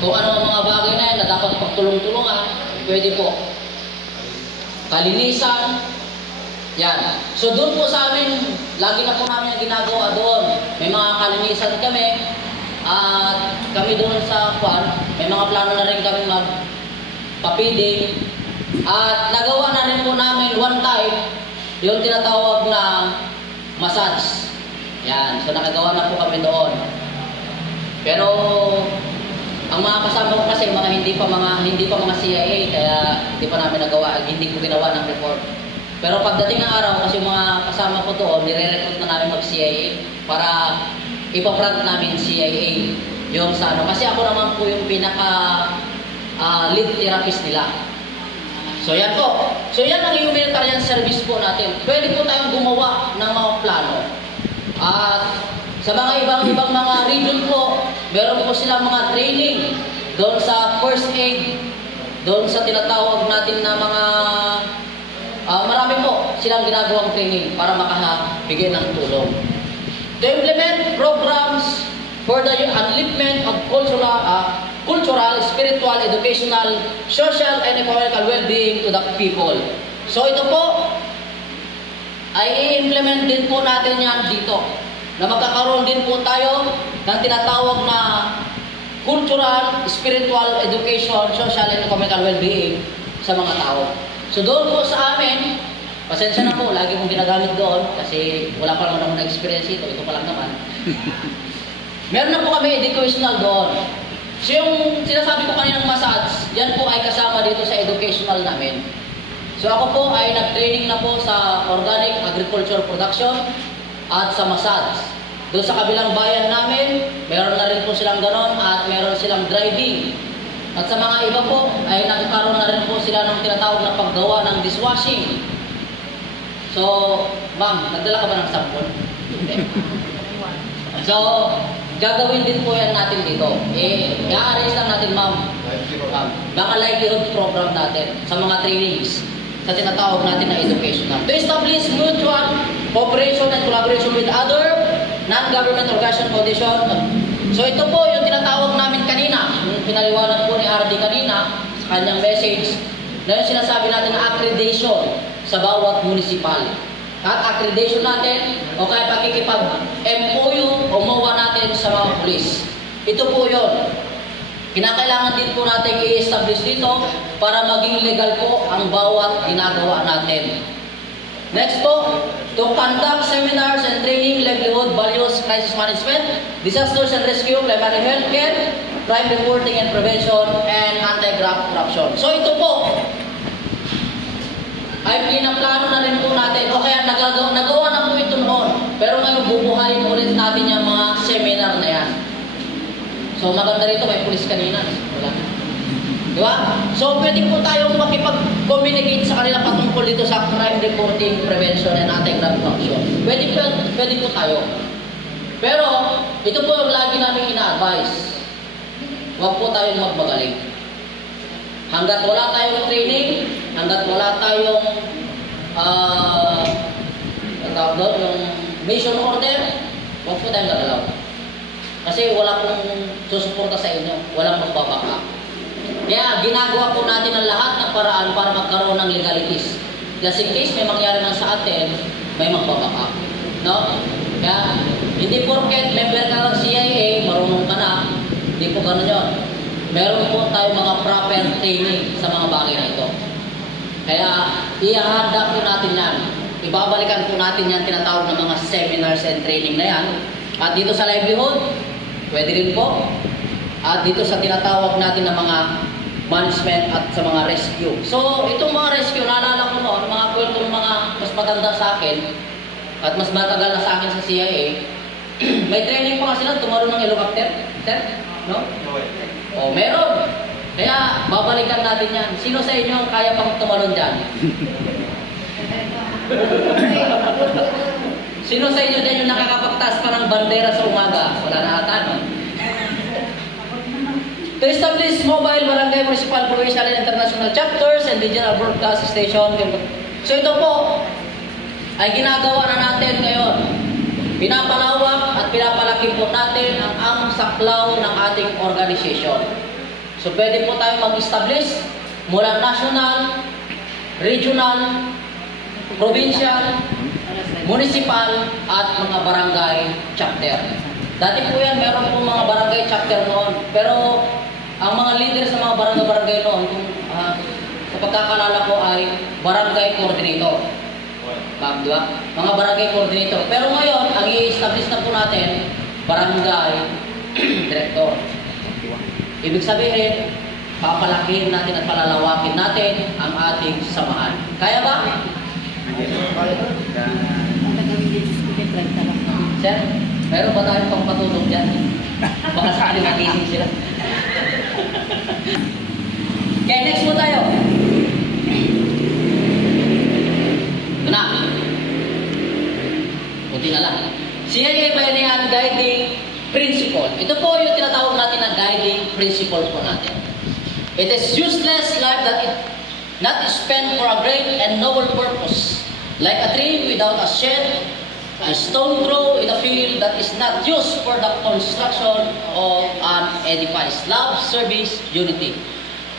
kung ano ang mga bagay na yan na dapat pagtulong-tulungan, pwede po. Kalinisan, yan. So doon po sa amin, lagi na po namin ang ginagawa doon. May mga kalinisan kami, at kami doon sa kwan, may mga plano na rin kami magpa-feeding. At nagawa na rin po namin one time, yung tinatawag na massage. Yan. So nakagawa na po kami doon. Pero ang mga kasama ko kasi hindi pa mga CIA, kaya hindi pa namin nagawa, hindi ko ginawa ng report. Pero pagdating ng araw, kasi mga kasama ko doon, nire-recruit na namin mag-CIA para ipa-front namin CIA yung sa ano. Kasi ako naman po yung pinaka lead therapist nila. So yan po. So yan ang humanitarian service po natin. Pwede po tayong gumawa ng mga plano. At sa mga ibang mga region po, meron po silang mga training doon sa first aid, doon sa tinatawag natin na mga marami po silang ginagawang training para makabigay ng tulong. To implement programs for the upliftment of cultural, spiritual, educational, social, and economical well-being to the people. So ito po, ay i-implement din po natin yan dito. Na magkakaroon din po tayo ng tinatawag na cultural, spiritual, education, social, and economical well-being sa mga tao. So doon po sa amin, pasensya na po, lagi kong ginagamit doon kasi wala pa naman akong na-experience ito pa lang naman. Meron na po kami educational doon. So yung sinasabi ko kaninang massage, yan po ay kasama dito sa educational namin. So ako po ay nag-training na po sa organic agriculture production at sa massage. Doon sa kabilang bayan namin, meron na rin po silang ganon at meron silang driving. At sa mga iba po, ay nagkaroon na rin po sila ng tinatawag na paggawa ng dishwashing. So, ma'am, nagdala ka ba ng sample? So, gagawin din po yan natin dito. I-arrange lang natin, ma'am, mga livelihood program natin sa mga trainings sa tinatawag natin na educational. To establish mutual cooperation and collaboration with other non-government organization foundation. So ito po yung tinatawag namin kanina, yung pinaliwanag po ni RD kanina sa kanyang message, na yung sinasabi natin na accreditation sa bawat municipal. At accreditation natin, o kaya pakikipag-MOU o MOA natin sa mga police. Ito po yun. Kinakailangan din po natin i-establish dito para maging legal po ang bawat ginagawa natin. Next po, to conduct seminars and training, livelihood, values, crisis management, disasters and rescue, primary health care, crime reporting and prevention, and anti-graft corruption. So ito po, ay pinaplano na rin po natin. O kaya nagawa na po ito noon. Pero ngayon bubuhayin ulit natin yung mga seminar na yan. So maganda rito, may pulis kanina. Wala. Diba? So pwede po tayong makipag-communicate sa kanila patungkol dito sa crime reporting, prevention, and anti-graft corruption. Pwede po tayo. Pero ito po yung lagi namin ina-advise. Huwag po tayong magmagaling. Hanggat wala tayong training, hanggat wala tayong tawag doon, yung mission order, huwag po tayong gagalaw. Kasi wala pong susuporta sa inyo, walang magbabaka. Kaya ginagawa po natin ang lahat ng paraan para magkaroon ng legalities. Just in case may mangyari man sa atin, may magbabaka. No? Kaya hindi porket member ka ng CIA, marunong ka na, hindi po ganun yun. Meron po tayo mga proper training sa mga bagay na ito. Kaya ihahanda po natin yan. Ibabalikan po natin yan, tinatawag ng mga seminars and training na yan. At dito sa livelihood, pwede rin po. At dito sa tinatawag natin ng mga management at sa mga rescue. So, itong mga rescue, naalala ko noon, mga kwento ng mga mas matanda sa akin at mas matagal na sa akin sa CIA, may training pa kasi lang, tumaro ng helicopter. Sir? No? O, meron. Kaya, babalikan natin yan. Sino sa inyo ang kaya pang tumalon dyan? Sino sa inyo dyan yung nakakapagtaas pa ng bandera sa umaga? Wala na ata, no? To establish mobile barangay, municipal, provincial, and international chapters and regional broadcast station. So ito po ay ginagawa na natin ngayon. Pinapalawak at pinapalaki po natin ang saklaw ng ating organization. So pwede po tayo mag-establish mula national, regional, provincial, municipal, at mga barangay chapter. Dati po yan, meron po mga barangay chapter noon. Pero ang mga leader sa mga barangay noon, sa pagkakalala ko ay barangay coordinator. Di ba? Mga barangay coordinator. Pero ngayon, ang i-establish na po natin, barangay director. Ibig sabihin, papalakihin natin at palalawakin natin ang ating samahan. Kaya ba? Sir, meron ba tayong pangpatulong dyan? Baka sakali magising sila. Okay, next mo tayo. Ito na. Kunti na lang. CIA Bayanihan Guiding Principle. Ito po yung tinatawag natin na guiding principle po natin. It is useless life that it not spent for a great and noble purpose. Like a tree without a shed, a stone throw in a field that is not used for the construction of an edifice. Love, service, unity.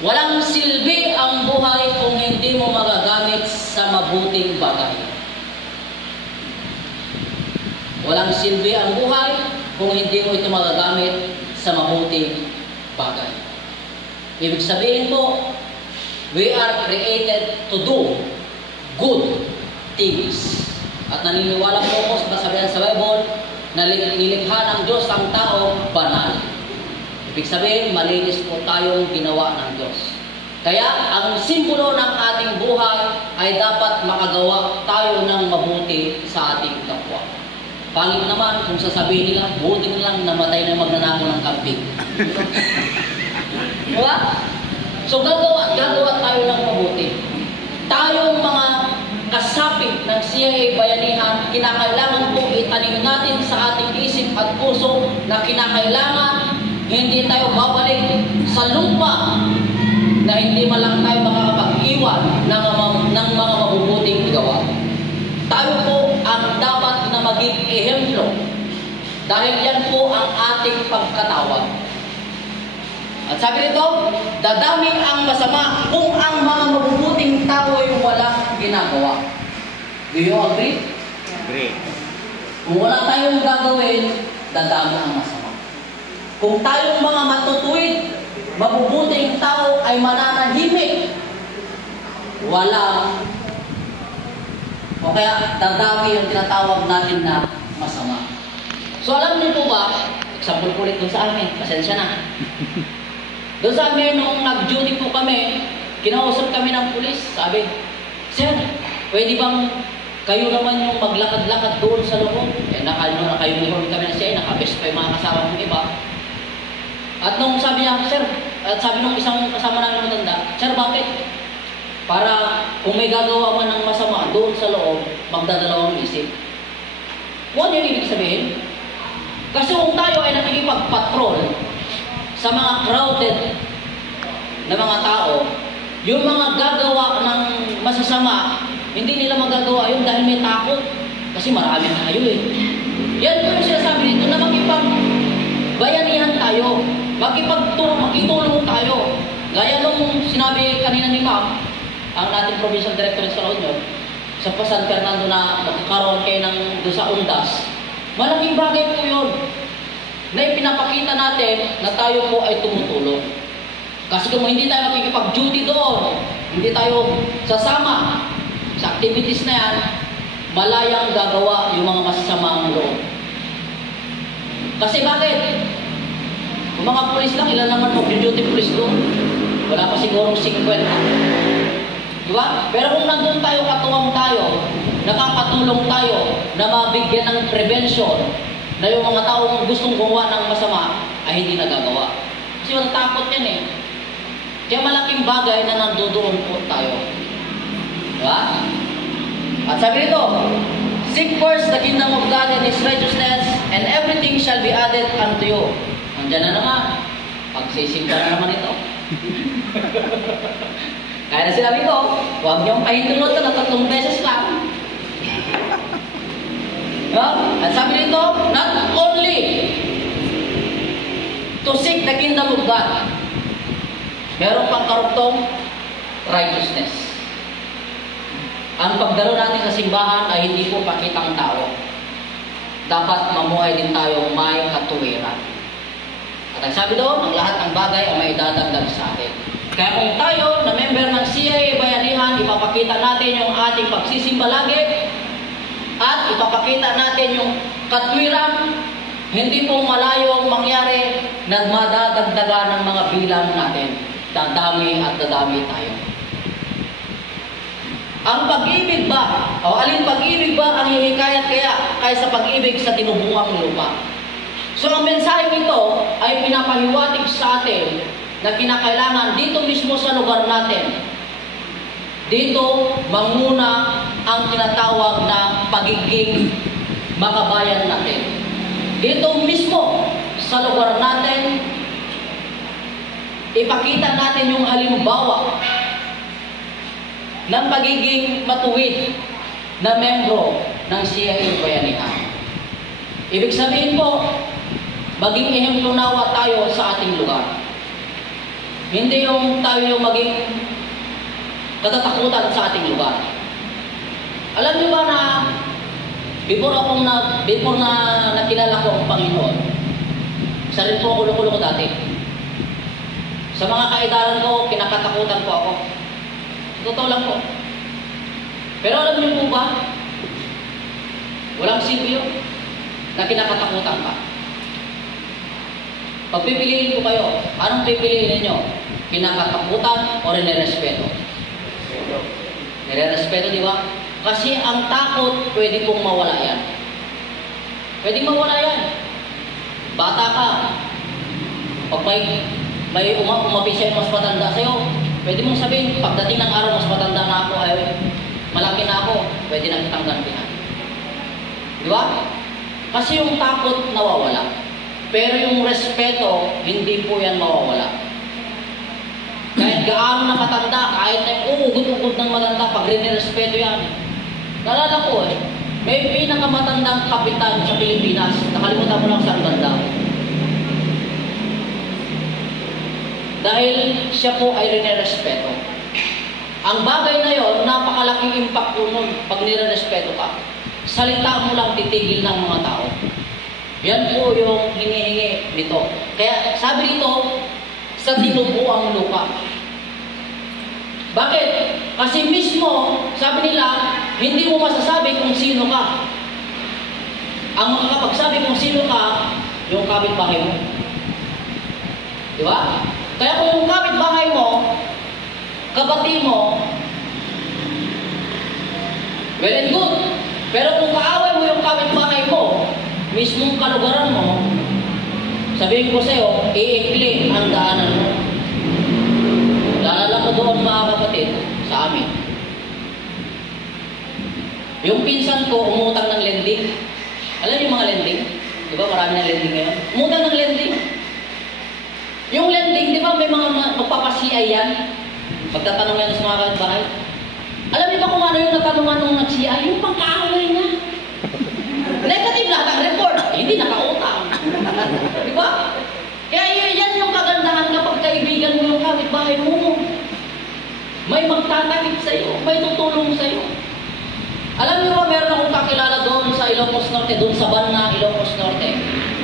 Walang silbi ang buhay kung hindi mo magagamit sa mabuting bagay. Walang silbi ang buhay kung hindi mo ito magagamit sa mabuting bagay. Ibig sabihin po, we are created to do good things. At naniniwala po ako sa kasabihan sa Bible na nilikha ng Diyos ang tao banal. Ibig sabihin, malinis po tayong ginawa ng Diyos. Kaya, ang simbolo ng ating buhay ay dapat makagawa tayo ng mabuti sa ating kapwa. Pangit naman kung sasabihin nila, buti lang namatay na magnanakaw ng kambing. Diba? So, gagawa tayo ng mabuti. Tayong mga kasapit ng CIA Bayanihan, kinakailangan po itanim natin sa ating isip at puso na kinakailangan hindi tayo babalik sa lupa na hindi man lang tayo makakapag-iwan ng mga mabubuting gawa. Tayo po ang dapat na maging ehemplo dahil yan po ang ating pagkatawag. At sabi nito, dadami ang masama kung ang mga mabubuting tao ay walang ginagawa. Do you agree? Agree. Kung wala tayong gagawin, dadami ang masama. Kung tayong mga matutuwid, mabubuting tao ay mananahimik, walang o kaya dadami yung tinatawag natin na masama. So alam niyo po ba, example ulit doon sa amin, pasensya na. Doon sa amin, nung nag-duty po kami, kinausap kami ng pulis, sabi, Sir, pwede bang kayo naman yung maglakad-lakad doon sa loob? Eh, naka-uniform kami na siya, naka-vest pa yung mga kasama ng iba. At nung sabi niya, Sir, at sabi nung isang kasama namin matanda, Sir, bakit? Para kung may gagawa man ng masama doon sa loob, magdadalawang isip. Kung ano yung ibig sabihin? Kasi kung tayo ay nakikipag-patrol sa mga crowded na mga tao, yung mga gagawa ng masasama, hindi nila magagawa yun dahil may takot. Kasi marami tayo eh. Yan po yung sinasabi dito na makipagbayanihan tayo. Makitulong tayo. Gaya nung sinabi kanina ni Ma'am, ang nating provincial director sa La Union, sa San Fernando na magkakaroon kayo doon sa Undas. Malaking bagay po yun na ipinapakita natin na tayo po ay tumutulong. Kasi kung hindi tayo makikipag-duty doon, hindi tayo sasama sa activities na yan, malayang gagawa yung mga masasamang loob. Kasi bakit? Kung mga pulis lang, ilan naman mag-duty pulis doon? Wala pa sigurong 50. Diba? Pero kung nandun tayo, katuwang tayo, nakakatulong tayo na mabigyan ng prevention na yung mga taong gustong gumawa ng masama ay hindi nagagawa. Kasi takot yan eh. Kaya malaking bagay na nandoon po tayo. Diba? At sabi nito, seek first the kingdom of God and His righteousness, and everything shall be added unto you. Andiyan na naman. Pagsisimpa na naman ito. Kaya na sinabi ko, huwag niyong pahintulot na 3 beses lang. Diba? At sabi nito, not only to seek the kingdom of God, meron pang karuktong righteousness. Ang pagdalo natin sa simbahan ay hindi po pakitang tao. Dapat mamuhay din tayo may katuwiran. At ang sabi doon, ang lahat ng bagay ay may dadagdag sa atin. Kaya kung tayo na member ng CIA Bayanihan, ipapakita natin yung ating pagsisimba lagi at ipapakita natin yung katwiran, hindi po malayong mangyari na madadagdagan ng mga bilang natin. Dadami at dadami tayo. Ang pag-ibig ba, o alin pag-ibig ba ang hihikayat kaysa pag-ibig sa tinubuang lupa? So ang mensahe nito ay pinapahiwatig sa atin na kinakailangan dito mismo sa lugar natin. Dito manguna ang tinatawag na pagiging makabayan natin. Dito mismo sa lugar natin, ipakita natin yung halimbawa ng pagiging matuwid na membro ng CIA Bayanihan. Ibig sabihin po, maging ehemplonawa tayo sa ating lugar. Hindi yung tayo yung maging katatakutan sa ating lugar. Alam niyo ba na before na nakilala ko ang Panginoon, isa rin po ako kulo-kulo ko dati. Sa mga kaedaran ko, kinakatakutan po ako. Totoo lang po. Pero alam niyo po ba, walang silbi yun na kinakatakutan ka. Pag pipiliin ko kayo, anong pipiliin ninyo? Kinakatakutan o nirerespeto? Nirerespeto, di ba? Kasi ang takot, pwede pong mawala yan. Pwede mawala yan. Bata ka. Pag may umapi siya mas matanda sa'yo, pwede mong sabihin, pagdating ng araw, mas matanda na ako, ay malaki na ako, pwede na kitang gantihan. Di ba? Kasi yung takot nawawala. Pero yung respeto, hindi po yan mawawala. Kahit gaano na katanda, kahit na yung uugod-ugod ng matanda, pag rin-respeto yan. Nalala ko may pinakamatandang kapitan sa Pilipinas, nakalimutan mo lang saan banda. Dahil siya po ay rin-respeto. Ang bagay na yon, napakalaking impact po nun pag nire-respeto ka. Salita mo lang titigil ng mga tao. Yan po yung hinihingi nito. Kaya sabi nito, sa tinubuang lupa. Bakit? Kasi mismo, sabi nila, hindi mo masasabi kung sino ka. Ang makakapagsabi kung sino ka, yung kapitbahay mo. Di ba? Kaya kung yung kapitbahay mo, kabati mo, well and good. Pero kung kaaway mo yung kapitbahay mo, mismong kalugaran mo, sabihin ko sa'yo, iikli ang daanan mo. Lalala ko doon mga kapatid sa amin. Yung pinsan ko, umutang ng lending. Alam niyo yung mga lending? Di ba marami ng lending ngayon? Umutang ng lending. Yung lending, di ba may mga magpapasiyay yan? Magtatanong yan sa mga kapitbahay. Alam niyo ba kung ano yung natanungan nung nagsiyay? Yung pangkaaway niya. kapitbahay mo. May magtatakip sa iyo, may tutulong sa iyo. Alam niyo ba, meron akong kakilala doon sa Ilocos Norte, doon sa Banna, Ilocos Norte.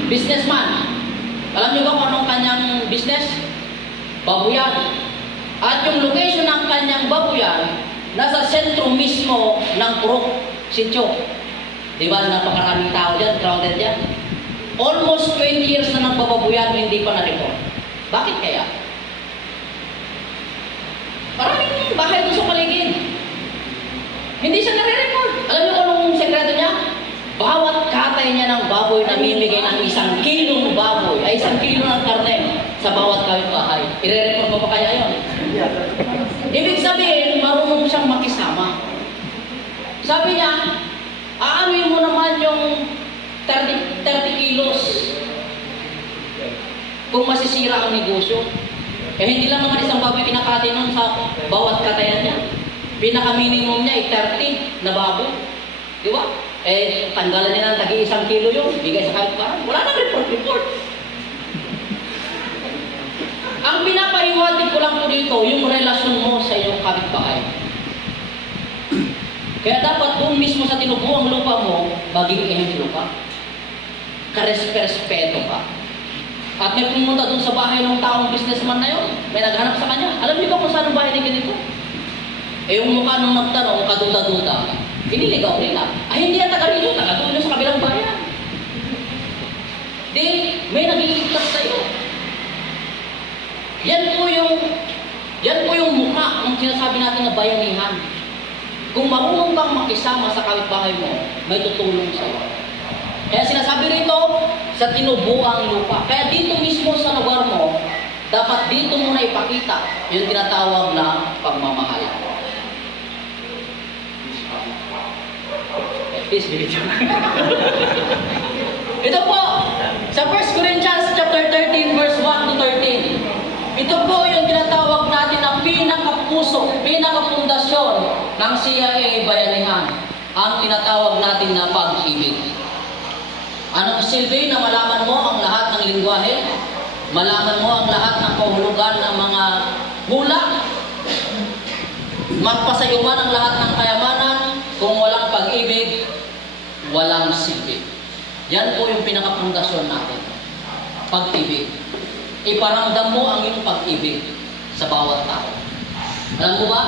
Businessman. Alam niyo ba kung anong kanyang business? Babuyan. At yung location ng kanyang babuyan, nasa sentro mismo ng Purok, Sitio. Di ba, napakaraming tao dyan, crowded dyan. Almost 20 years na nagbababuyan, hindi pa na-report. Bakit kaya? Maraming bahay doon sa paligid. Hindi siya nare-record. Alam niyo kung anong sekreto niya? Bawat katay niya ng baboy namimigay ng 1 kilong baboy, ay 1 kilo ng karne sa bawat kapitbahay. I-re-record mo pa kaya yun? Ibig sabihin, marunong siyang makisama. Sabi niya, aanuin mo naman yung 30 kilos kung masisira ang negosyo. Eh hindi lang naman isang baboy kinakati nun sa bawat katayan niya. Pinaka-minimum niya ay 30 na baboy. Di ba? Eh, tanggalan niya ng tagi 1 kilo yun. Bigay sa kapitbahay. Wala nang report. Ang pinapahiwatig ko lang po dito, yung relasyon mo sa iyong kapitbahay. Kaya dapat kung mismo sa tinubuang lupa mo, maging ehemplo ka. Karespeto ka. At may pumunta doon sa bahay ng taong businessman na yun. May naghanap sa kanya. Alam niyo ba kung saan ang bahay ni ganito? Eh yung mukha nung nagtanong, kaduda-duda, iniligaw nila. Ay, hindi yan taga rito, taga doon sa kabilang bayan. Di, may nagiligtas sa'yo. Yan po yung mukha ng sinasabi natin na bayanihan. Kung marunong kang makisama sa kapitbahay mo, may tutulong sa'yo. Kaya sinasabi rito, sa tinubuang lupa. Kaya dito mismo sa lugar mo, dapat dito muna ipakita yung tinatawag na pagmamahal. Please, ito po, sa 1 Corinthians chapter 13, verse 1 to 13. Ito po yung tinatawag natin na pinakapuso, pinakapundasyon ng CIA bayanihan. Ang tinatawag natin na pag-ibig. Anong silbi na malaman mo ang lahat ng lingwahe? Malaman mo ang lahat ng kahulugan ng mga hula? Magpasayuman ang lahat ng kayamanan, kung walang pag-ibig, walang silbi. Yan po yung pinakapundasyon natin. Pag-ibig. Iparamdam mo ang iyong pag-ibig sa bawat tao. Alam mo ba,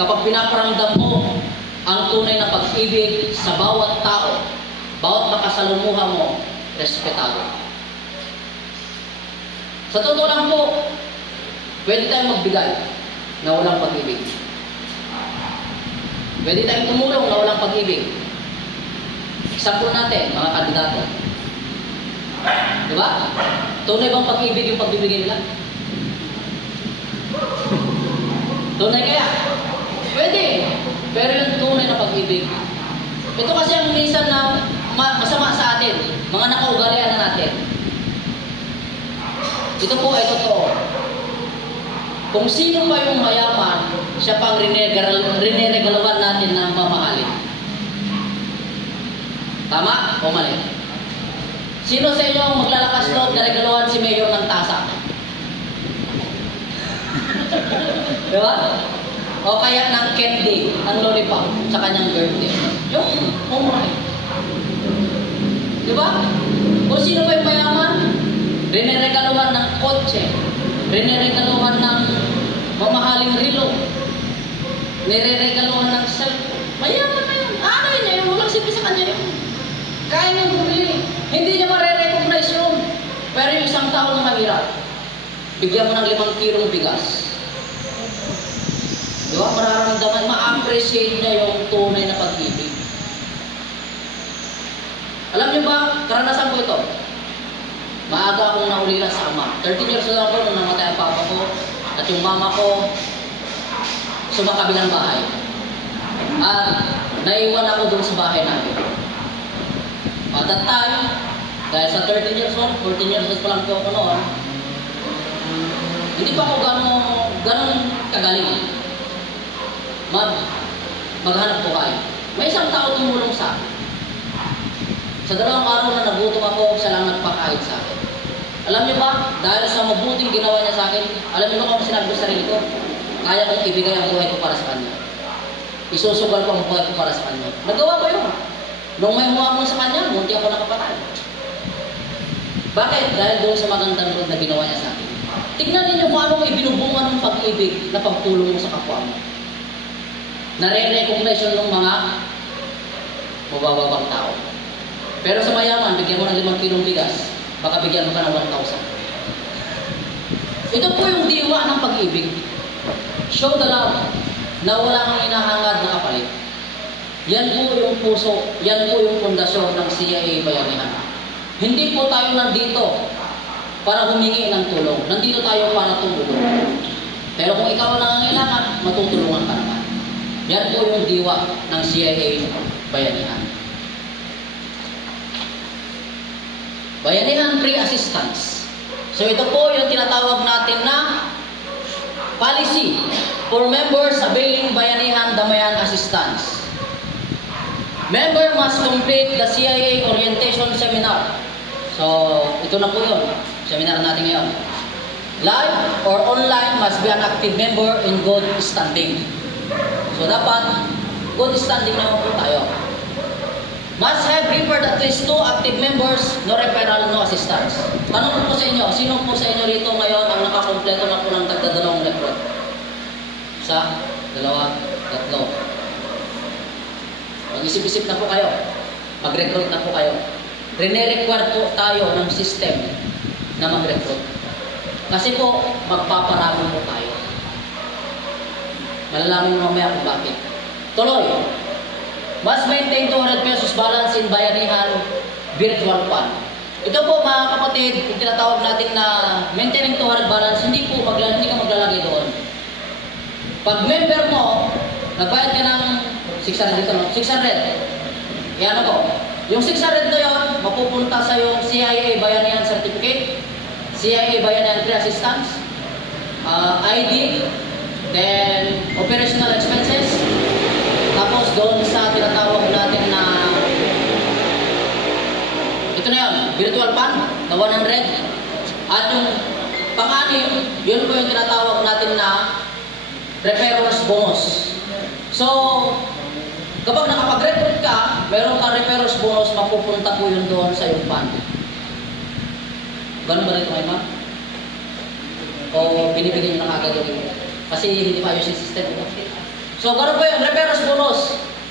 kapag pinaparamdam mo ang tunay na pag-ibig sa bawat tao, bawat makasalumuha mo, respetado. Sa totoo lang po, pwede tayong magbigay na walang pag-ibig. Pwede tayong tumulong na walang pag-ibig. Example natin, mga kandidato. Diba? Tunay bang pag-ibig yung pagbibigay nila? Tunay kaya? Pwede. Pero yung tunay na pag-ibig. Ito kasi ang minsan na masama sa atin. Mga nakaugalian na natin. Ito po ay totoo. Kung sino pa yung mayaman, siya pang rineregalawan natin ng mamahalin. Tama o mali? Sino sa inyo ang maglalakas loob na regaluhan si Mayor ng tasa? Diba? O kaya ng candy, ng lollipop sa kanyang birthday. Yung umay. Diba? Kung sino pa yung mayaman, rineregaluhan ng kotse, rineregaluhan ng mamahaling relo, nireregaluhan ng cellphone. Mayaman na yun. Ano yun yun? Walang sipi sa kanya yun. Kaya niyang bumili. Hindi niya marirecognize yun. Pero yung isang tao na mahirap, bigyan mo ng 5 kilong bigas. Diba? Mararamdaman, ma-appreciate niya yung tunay na pag-ibig. Alam niyo ba, karanasan ko ito. Maaga akong naulila sa ama. 13 years old ako nung namatay ang papa ko at yung mama ko sumakabilang bahay. At naiwan ako doon sa bahay namin. At that time, dahil sa 13 years old, 14 years old pa lang po ako noon, hindi pa ako gano'ng kagaling. Maghanap po kayo. May isang tao tumulong sa akin. Sa 2 araw na nagutom ako, siya lang nagpakain sa akin. Alam niyo ba, dahil sa mabuting ginawa niya sa akin, alam niyo ba kung sinabi ko sa sarili ko, kaya kong ibigay ang buhay ko para sa Kanya. Isusugal ko ang buhay ko para sa Kanya. Nagawa ko yun. Nung may humamon sa Kanya, munti ako nakapatay. Bakit? Dahil doon sa magandang road na ginawa niya sa akin. Tignan ninyo kung anong ibinubungan ng pag-ibig na pagtulong mo sa kapwa mo. Nare-recognition ng mga mabababang tao. Pero sa mayaman, bigyan mo ng 5 kilong bigas, baka bigyan mo ka ng 1,000. Ito po yung diwa ng pag-ibig. Show the love na wala kang hinahangad na kapalit. Yan po yung puso, yan po yung pundasyon ng CIA Bayanihan. Hindi po tayo nandito para humingi ng tulong. Nandito tayo para tumulong. Pero kung ikaw ang nangangailangan, matutulungan ka naman. Yan po yung diwa ng CIA Bayanihan. Bayanihan Pre-Assistance. So ito po yung tinatawag natin na policy for members availing Bayanihan Damayan Assistance. Member must complete the CIA Orientation Seminar. So ito na po yun. Seminar natin ngayon. Live or online must be an active member in good standing. So dapat good standing naman po tayo. Must have referred at least 2 active members, no referral, no assistance. Tanong ko po sa inyo, sino po sa inyo rito ngayon ang nakakompleto na po ng tagdadalawang recruit? 1, 2, 3. Mag-isip-isip na po kayo. Mag-recruit na po kayo. Rene-require po tayo ng system na mag-recruit. Kasi po, magpaparami po tayo. Malalaman mo mamaya kung bakit. Tuloy. Must maintain 200 pesos balance in Bayanihan virtual fund. Ito po mga kapatid, yung tinatawag natin na maintaining 200 balance, hindi ka maglalagay doon. Pag member mo, nagbayad ka ng 600 dito, no? 600. Yan ako. Yung 600 na yun, mapupunta sa yung CIA Bayanihan Certificate, CIA Bayanihan Pre-Assistance, ID, then operational expenses, tapos doon sa tinatawag natin na ito na yun, virtual fund na 100. At yung pang-anim, yun po yung tinatawag natin na referrals bonus. So, kapag nakapag-recruit ka, meron kang referrals bonus, mapupunta po yun doon sa yung fund. Ganun ba rin ito ngayon, ma'am? O binibigyan nyo na kagagawin? Kasi hindi pa ayos yung system. So, gano'n po yung referrals bonus.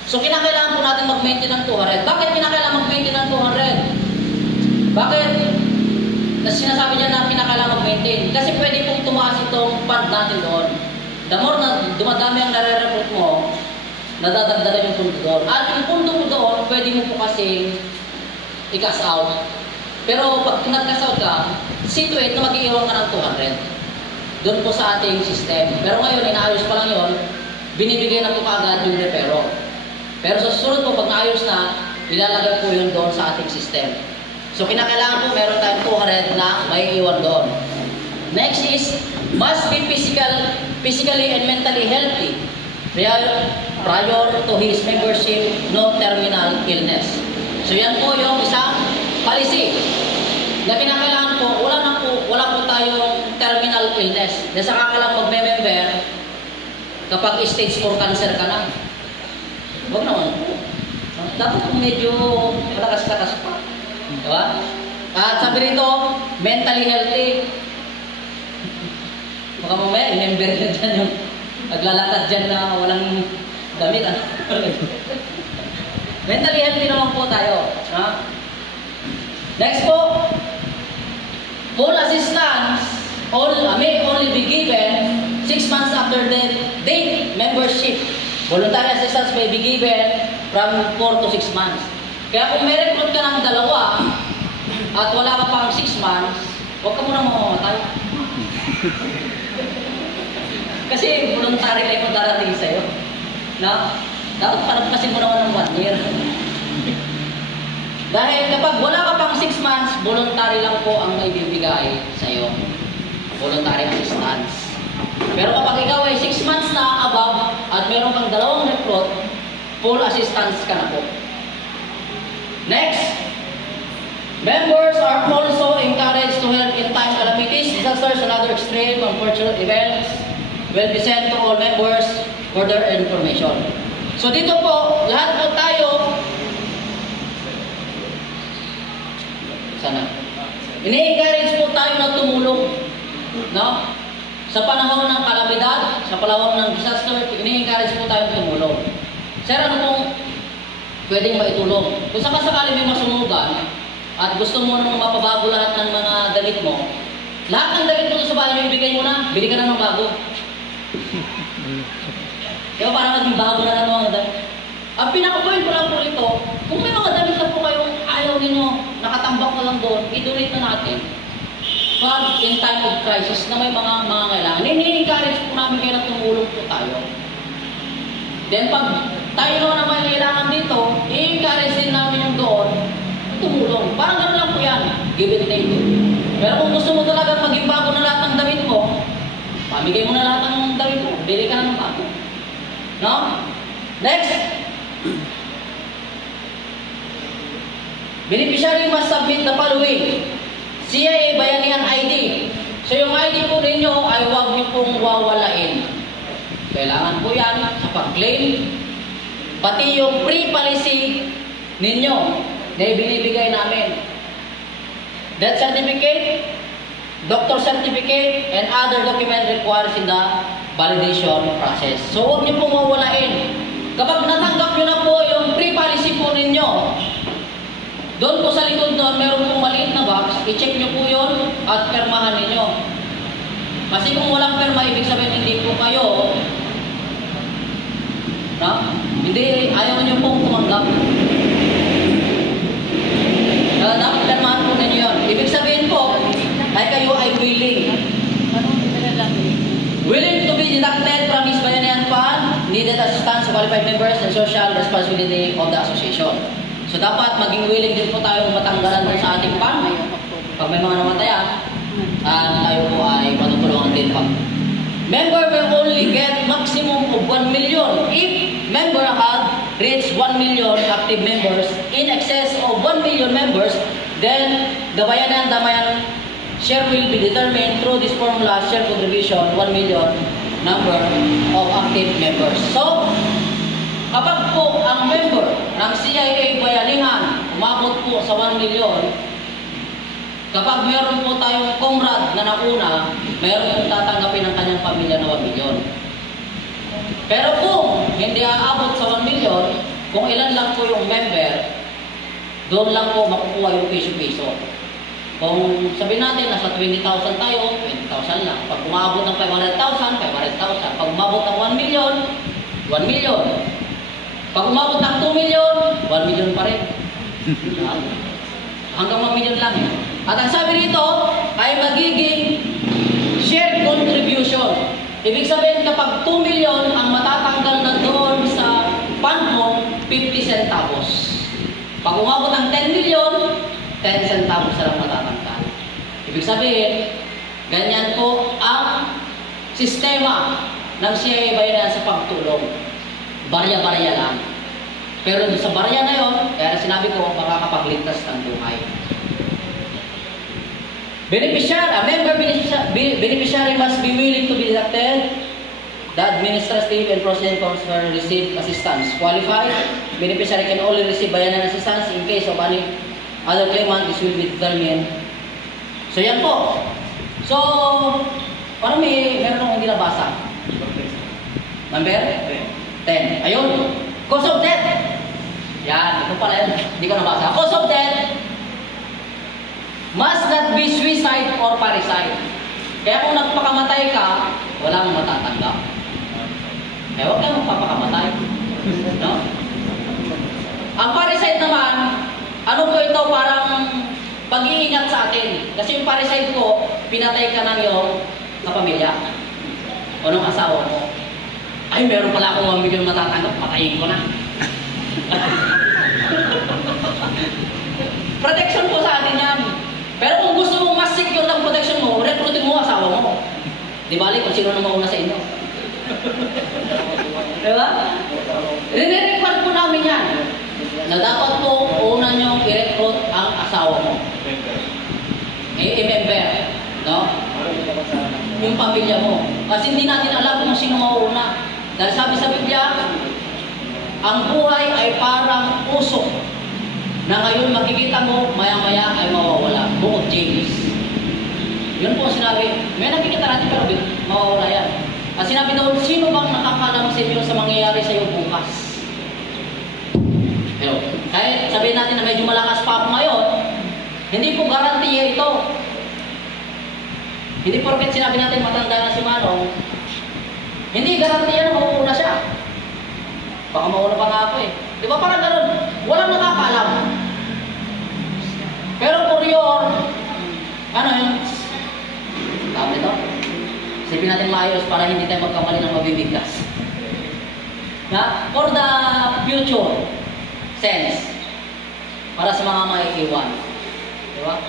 So, kinakailangan po natin mag-maintain ng 200. Bakit kinakailangan mag-maintain ng 200? Bakit? Sinasabi niya na kinakailangan mag-maintain. Kasi pwede pong tumaas itong fund natin doon. The more na dumadami ang nare-recruit mo, nadadagdagan yung pundo doon. At yung pundo mo doon, pwede mo po kasi i-cash out. Pero pag nag-cash out ka, situate na mag-iiwan ka ng 200. Doon po sa ating system. Pero ngayon, inaayos pa lang yun, binibigay na po kaagad yung repero. Pero sa susunod po, pag naayos na, ilalagay po yun doon sa ating system. So, kinakailangan po meron tayong 200 na may iwan doon. Next is, must be physically and mentally healthy prior to his membership, no terminal illness. So, yan po yung isang policy na kinakailangan po, wala po tayong terminal illness. Dahil saka ka lang magme-member kapag stage 4 cancer ka na. Huwag naman po. Dapat kung medyo malakas-lakas pa. Diba? At sabi rito, mentally healthy. Baka mamaya, member na dyan yung naglalakad dyan na walang damit. Mentally healthy naman po tayo. Ha? Next po, full assistance may only be given 6 months after the date membership. Voluntary assistance may be given from 4 to 6 months. Kaya kung may recruit ka ng 2 at wala ka pang 6 months, huwag ka munang mamamatay. Kasi voluntary na yung darating sa'yo. Na? Dapat palagpasin mo naman ng 1 year. Dahil kapag wala ka pang 6 months, voluntary lang po ang maibibigay sa'yo. Voluntary assistance. Pero kapag ikaw ay 6 months na above at meron kang 2 recruit, full assistance ka na po. Next, members are also encouraged to help in disasters and other extreme unfortunate events will be sent to all members for their information. So dito po, lahat po tayo, sana, ini-encourage po tayo na tumulong, no? Sa panahon ng kalamidad, sa panahon ng disaster, ini-encourage po tayo tumulong. Sir, ano pong pwedeng maitulong? Kung sakasakali may masunugan at gusto mo nang mapabago lahat ng mga damit mo, lahat ng damit mo sa bahay nyo, ibigay mo na, bili ka na ng bago. Diba parang naging bago na lang mga damit? Ang pinaka-point ko lang po rito, kung may mga damit na po kayong ayaw ninyo, nakatambak na lang doon, i-donate na natin. Pag in time of crisis na may mga kailangan, ini-encourage po namin kayo na tumulong po tayo. Then pag tayo naman ang may kailangan dito, i-encourage din namin yung doon, tumulong. Parang gano'n lang po yan, give it, take it. Pero kung gusto mo talaga maging bago na lahat ng damit mo, pamigay mo na lahat ng damit mo, bili ka na ng bago. No? Next. Beneficiary must submit the following. CIA Bayanihan ID. So yung ID po ninyo ay huwag nyo pong wawalain. Kailangan po yan sa pag-claim. Pati yung pre-policy ninyo na ibinibigay namin. Death certificate, doctor certificate, and other document required in the validation process. So huwag nyo pong wawalain. Kapag natanggap nyo na po yung pre-policy po ninyo, doon po sa likod doon, meron pong maliit na box, i-check nyo po yun at permahan ninyo. Kasi kung walang perma, ibig sabihin hindi po kayo, no? Hindi, ayaw nyo pong tumanggap. Dapat permahan po ninyo yun. Ibig sabihin po, ay kayo ay willing. Willing to be deducted from His Bayanihan Fund, needed assistance of qualified members and social responsibility of the association. So dapat maging willing din po tayo matanggalan sa ating fund. Pag may mga namatayan, tayo po ay matutulungan din pa. Member will only get maximum of 1 million. If member had reached 1 million active members, in excess of 1 million members, then the Bayanihan Damayan share will be determined through this formula, share contribution, 1 million number of active members. So, kapag po ang member ng CIA Bayanihan umabot po sa 1 million, kapag meron po tayong comrade na nauna, meron pong tatanggapin ng kanyang pamilya na 1 million. Pero kung hindi aabot sa 1 million, kung ilan lang po yung member, doon lang po makukuha yung piso-piso. Kung sabihin natin, nasa 20,000 tayo, 20,000 lang. Pag umabot ng 500,000, 500,000. Pag umabot ng 1 million, 1 million. Pag umabot ng 2 million, 1 million pa rin. Hanggang 1 million lang. At ang sabi rito ay magiging share contribution. Ibig sabihin kapag 2 million ang matatanggal na doon sa fund mo, 50 centavos. Pag umabot ng 10 million, 10 centavos na lang matatanggal. Ibig sabihin, ganyan po ang sistema ng CIA Bayanihan sa pagtulong. Barya-barya lang. Pero sa barya na yun, kaya sinabi ko, makakapagligtas ng buhay. Beneficiary, a member beneficiary must be willing to be deducted. The administrative and processing costs will receive assistance. Qualified beneficiary can only receive Bayanihan assistance in case of any other claimant. This will be determined. So yan po. So, parang meron akong hindi nabasa. Number 10. Ayun. Cause of death. Yan. Ito pala yan. Hindi ko nabasa. Cause of death must not be suicide or parricide. Kaya kung nagpakamatay ka, walang matatanggap. Kaya huwag kang magpapakamatay. No? Ang parricide naman, ano po ito, parang pag-iingat sa atin. Kasi yung parricide ko, pinatay ka ng iyong kapamilya. O nung asawa mo. Ay, meron pala akong 1 million matatanggap, patayin ko na. Protection po sa atin yan. Pero kung gusto mo mas secure ng protection mo, recruitin mo asawa mo. Di bali kung sino na mauna sa inyo. Diba? Rine-record po namin yan. Na dapat po una nyo i-recruit ang asawa mo. I-member. No? yung pamilya mo. Kasi hindi natin alam kung sino mauuna. Dahil sabi sa Biblia, ang buhay ay parang usok na ngayon makikita mo, maya-maya ay mawawala. Book of James. Yun po sinabi, may nakikita natin pero mawawala yan. At sinabi doon, sino bang nakakalam sa inyo sa mangyayari sa iyo bukas? Pero, kahit sabihin natin na medyo malakas pa ako ngayon, hindi po garantiya ito. Hindi porket sinabi natin matanda na si Manong, hindi garantiya na mauuna siya. Baka mauna pa nga ako eh. Di ba parang ganun? Walang nakakaalam. Pero for your, ano yun? Tama ito? Sipin natin maayos para hindi tayo magkamali ng mabibigkas. Na? For the future sense. Para sa mga maiiwan. Di ba?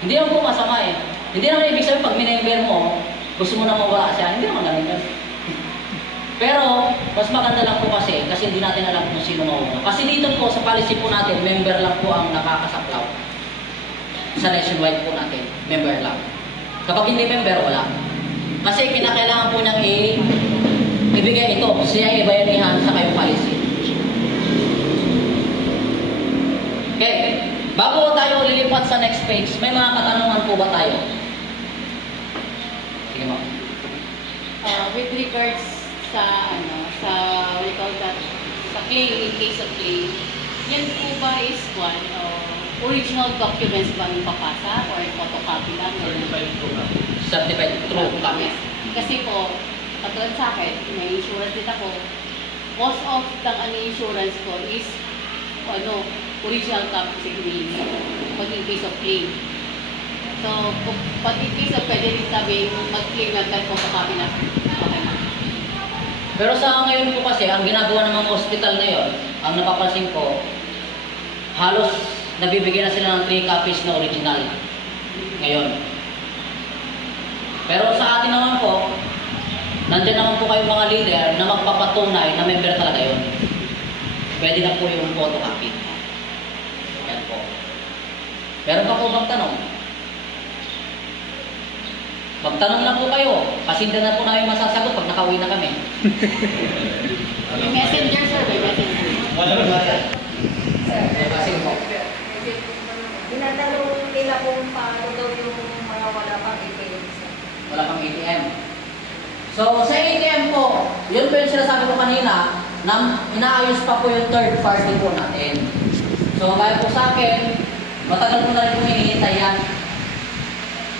Hindi naman po masama eh. Hindi naman ibig sabihin pag minember mo, gusto mo na mawala siya. Hindi naman ganun yun. Pero, mas maganda lang po kasi hindi natin alam kung sino mauna. Kasi dito po, sa policy po natin, member lang po ang nakakasaklaw. Sa nationwide po natin, member lang. Kapag hindi member, wala. Kasi kinakailangan po niyang ibigay ito, siya ibayanihan sa kayong policy. Okay, bago tayo lilipat sa next page, may mga katanungan po ba tayo? Sige mo. With regards sa what you call that, sa claim, in case of claim, yan po ba is original documents ba nung papasa or photocopy lang? Certified true copy. Kasi po, katulad sa akin, may insurance din ako. Most of the insurance ko is original copy sa hinihingi pag in case of claim. So, pag in case of pwede rin sabihin, mag-claim na kahit photocopy na. Okay na. Pero sa ngayon po kasi, ang ginagawa ng mga hospital ngayon, ang napapansin ko, halos nabibigyan na sila ng 3 copies na original ngayon. Pero sa atin naman po, nandiyan naman po kayong mga leader na magpapatunay na member talaga yun. Pwede na po yung photocopy. Yan po. Meron pa po bang tanong? Magtanong lang po kayo, kasi hindi na po namin masasagot pag nakauwi na kami. May messenger, sir. May messenger. Wala ba yan? Kasi po. Tinatanong nila kung paano daw yung mga wala pang ATM. Wala pang ATM. So, sa ATM po, yun po yung sinasabi ko kanina, na inaayos pa po yung third party po natin. So, gaya po sa akin, matagal po na rin po hinihintay yan.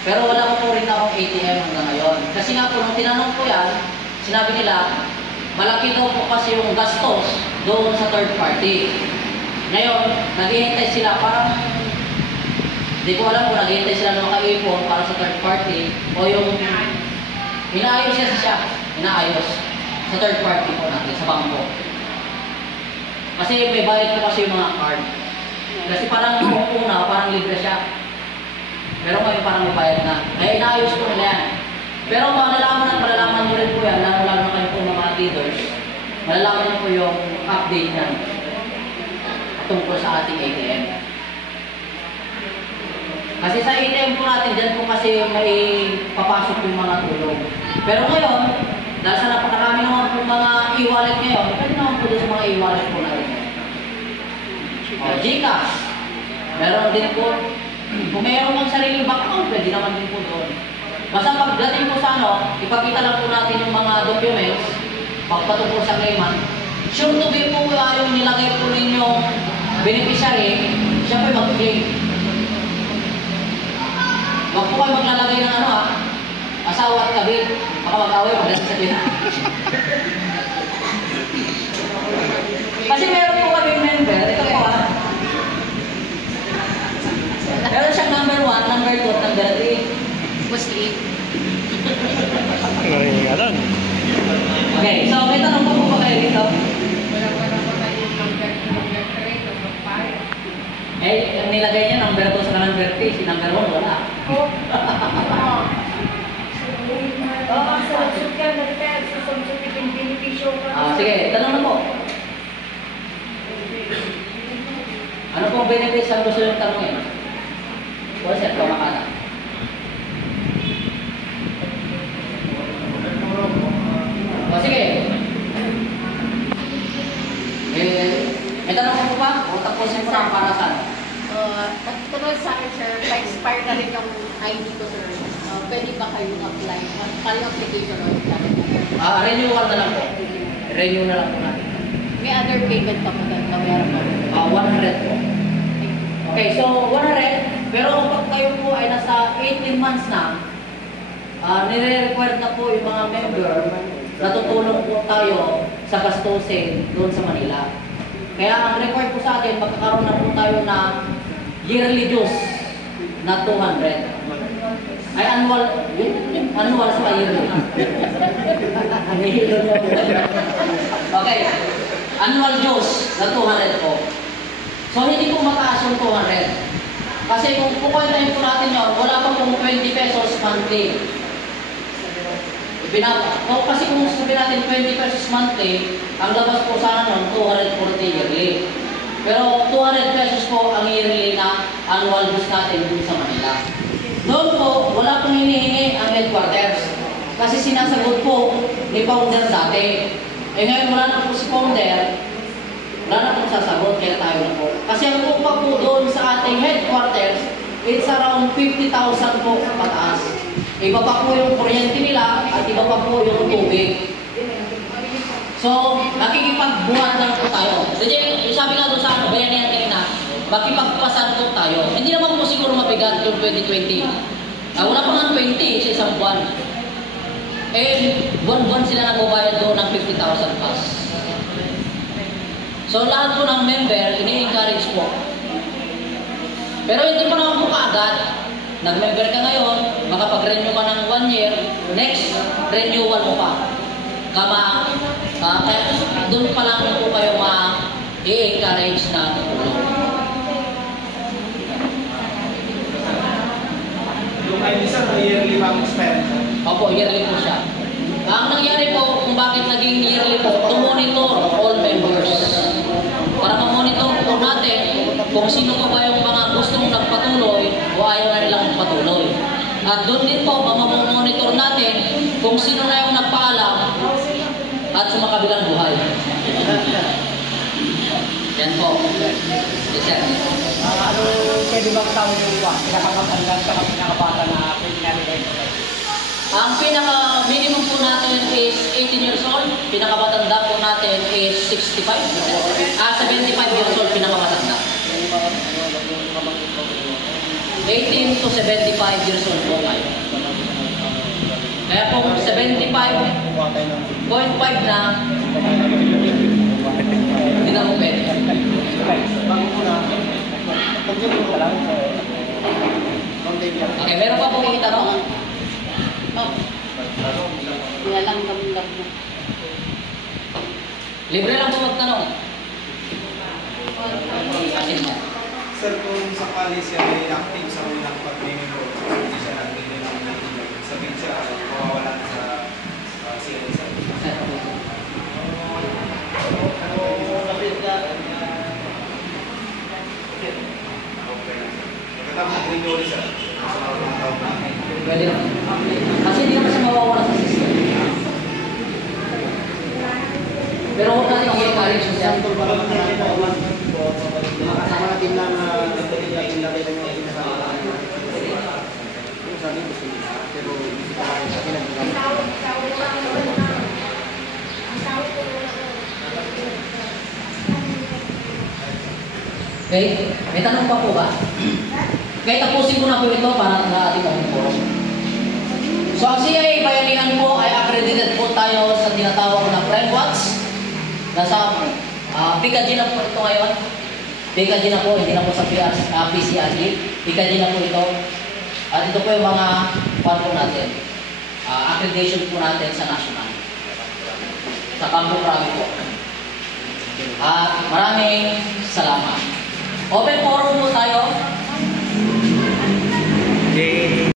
Pero wala ko po rin akong ATM hanggang ngayon. Kasi nga po, nung tinanong ko yan, sinabi nila, malaki daw po kasi yung gastos doon sa third party. Ngayon, naghihintay sila parang, hindi ko alam kung naghihintay sila ng makaipon para sa third party o yung inaayos siya, inaayos sa third party po natin, sa bangko. Kasi may bayad po kasi yung mga card. Kasi parang yung una, parang libre siya. Pero ngayon parang may bayad na. Kaya inaayos po nila yan. Pero malalaman nyo rin po yan, lalo na kayo po mga leaders, malalaman nyo po yung update na tungkol sa ating ATM. Kasi sa ATM po natin, dyan po kasi may papasok yung mga tulong. Pero ngayon, dahil sa napakarami naman po mga e-wallet ngayon, pwede naman po sa mga e-wallet po natin. O, Gcash. Meron din po. Kung mayroon ng sariling bank account, pwede naman din po doon. Basta pagdating po sa ipakita lang po natin yung mga documents, pagpatungkol sa claimant, sure to be po yung nilagay po ninyong beneficiary, siya po yung mag-claim. Huwag po kayo maglalagay ng asawa at kabit. Baka mag-away, pagdating sa claim. Kasi meron po kami member, ito po meron siyang number 1, number 2, number 3. Muslim. Alam. Okay, so may tanong po ba kayo dito? Ang nilagay niya, number 2 sa number 3, si number 1, wala. Sige, tanong na po. Ano pong benefits ang gusto yung tanongin? O, sir, kumakata. tapusin mo na para saan? Katulad sa akin, sir, na-expire na rin yung ID ko, sir. Pwede ba kayong apply? Kayong application o Renewal na lang po. Renew na lang po natin. May other payment pa po doon, kabayaran po. 100 po. Okay, so 100. Pero kapag kayo po ay nasa 18 months na, nire-require na po yung mga member na tutulong po tayo sa gastusin doon sa Manila. Kaya ang required po sa atin, magkakaroon na po tayo na yearly dues na 200. Ay annual, annual sa yearly. Okay, annual dues na 200 po. So hindi po mataas yung 200. Kasi kung pupuntahin po natin yun, wala pa pong 20 pesos monthly. Kasi kung sabihin natin 20 pesos monthly, ang labas po sana nun 240 yearly. Pero 200 pesos po ang yearly na annual dues natin dun sa Manila. Doon po, wala pong hinihingi ang headquarters. Kasi sinasagot po ni founder dati. Eh ngayon wala na po si founder, wala na pong sasagot, kaya tayo na po. Kasi ang upa po doon sa ating headquarters, it's around 50,000 po pataas. Iba pa po yung kuryente nila at iba pa po yung tubig. So, nakikipagbuhat lang po tayo. Kasi sabi nga doon sa ano, bayanihan kanina, makipagpasan po tayo. Hindi naman po siguro mabigat yung 2020. Wala pa nga 20 sa isang buwan. Eh, buwan-buwan sila nagbabayad doon ng 50,000 plus. So, lahat po ng member, ini-encourage po. Pero hindi pa naman po kaagad. Nag-member ka ngayon, makapag-renew ka ng 1 year, next, renewal mo pa. Kaya doon pa lang po kayo ma-i-encourage na tulong. Yung ID sa yearly bang expense? Opo, yearly po siya. Ang nangyari po, kung bakit naging yearly po, to monitor all members. Para ma-monitor po natin kung sino pa ba yung mga gustong nagpatuloy o ayaw na nilang magpatuloy. At doon din po, mamamonitor natin kung sino na yung nagpaalam at sumakabilang buhay. Yan po. Yes, sir. Pwede bang tawag yung pinakamatanda sa pinakabata na pwede. Ang pinaka-minimum po natin is 18 years old. Pinakamatanda po natin is 65. 75 years old pinakamatanda. 18 to 75 years old po kayo. Kaya kung 75.5 na, hindi na mo pwede. Okay, meron pa pong itanong? Nilalang lamlam mo. Libre lang po magtanong. Asin niya. Sir, kung sakali siya ay active sa unang pag-member, hindi siya nagbigay ng sabihin siya, mawawala sa CSI. Pagkatapos nag-renew siya, sa mga taon na. Pwede lang. Kasi hindi naman siya mawawala sa system. Pero huwag natin i-encourage siya. Makasama natin lang nagtagin natin ng mga inasawa. Yung sabi gusto nila, pero hindi pa kaya sa akin Okay? May tanong pa po ba? Okay, tapusin ko na po ito para sa ating forum. So, ang CIA Bayanihan po ay accredited po tayo sa tinatawag na FriendWatch. Nasa PKG na po ito ngayon. PKG na po, hindi na po sa PCRG. PKG na po ito. At ito po yung mga po natin. Accreditation po natin sa national. Sa Campo Crame po. At maraming salamat. Open forum po tayo.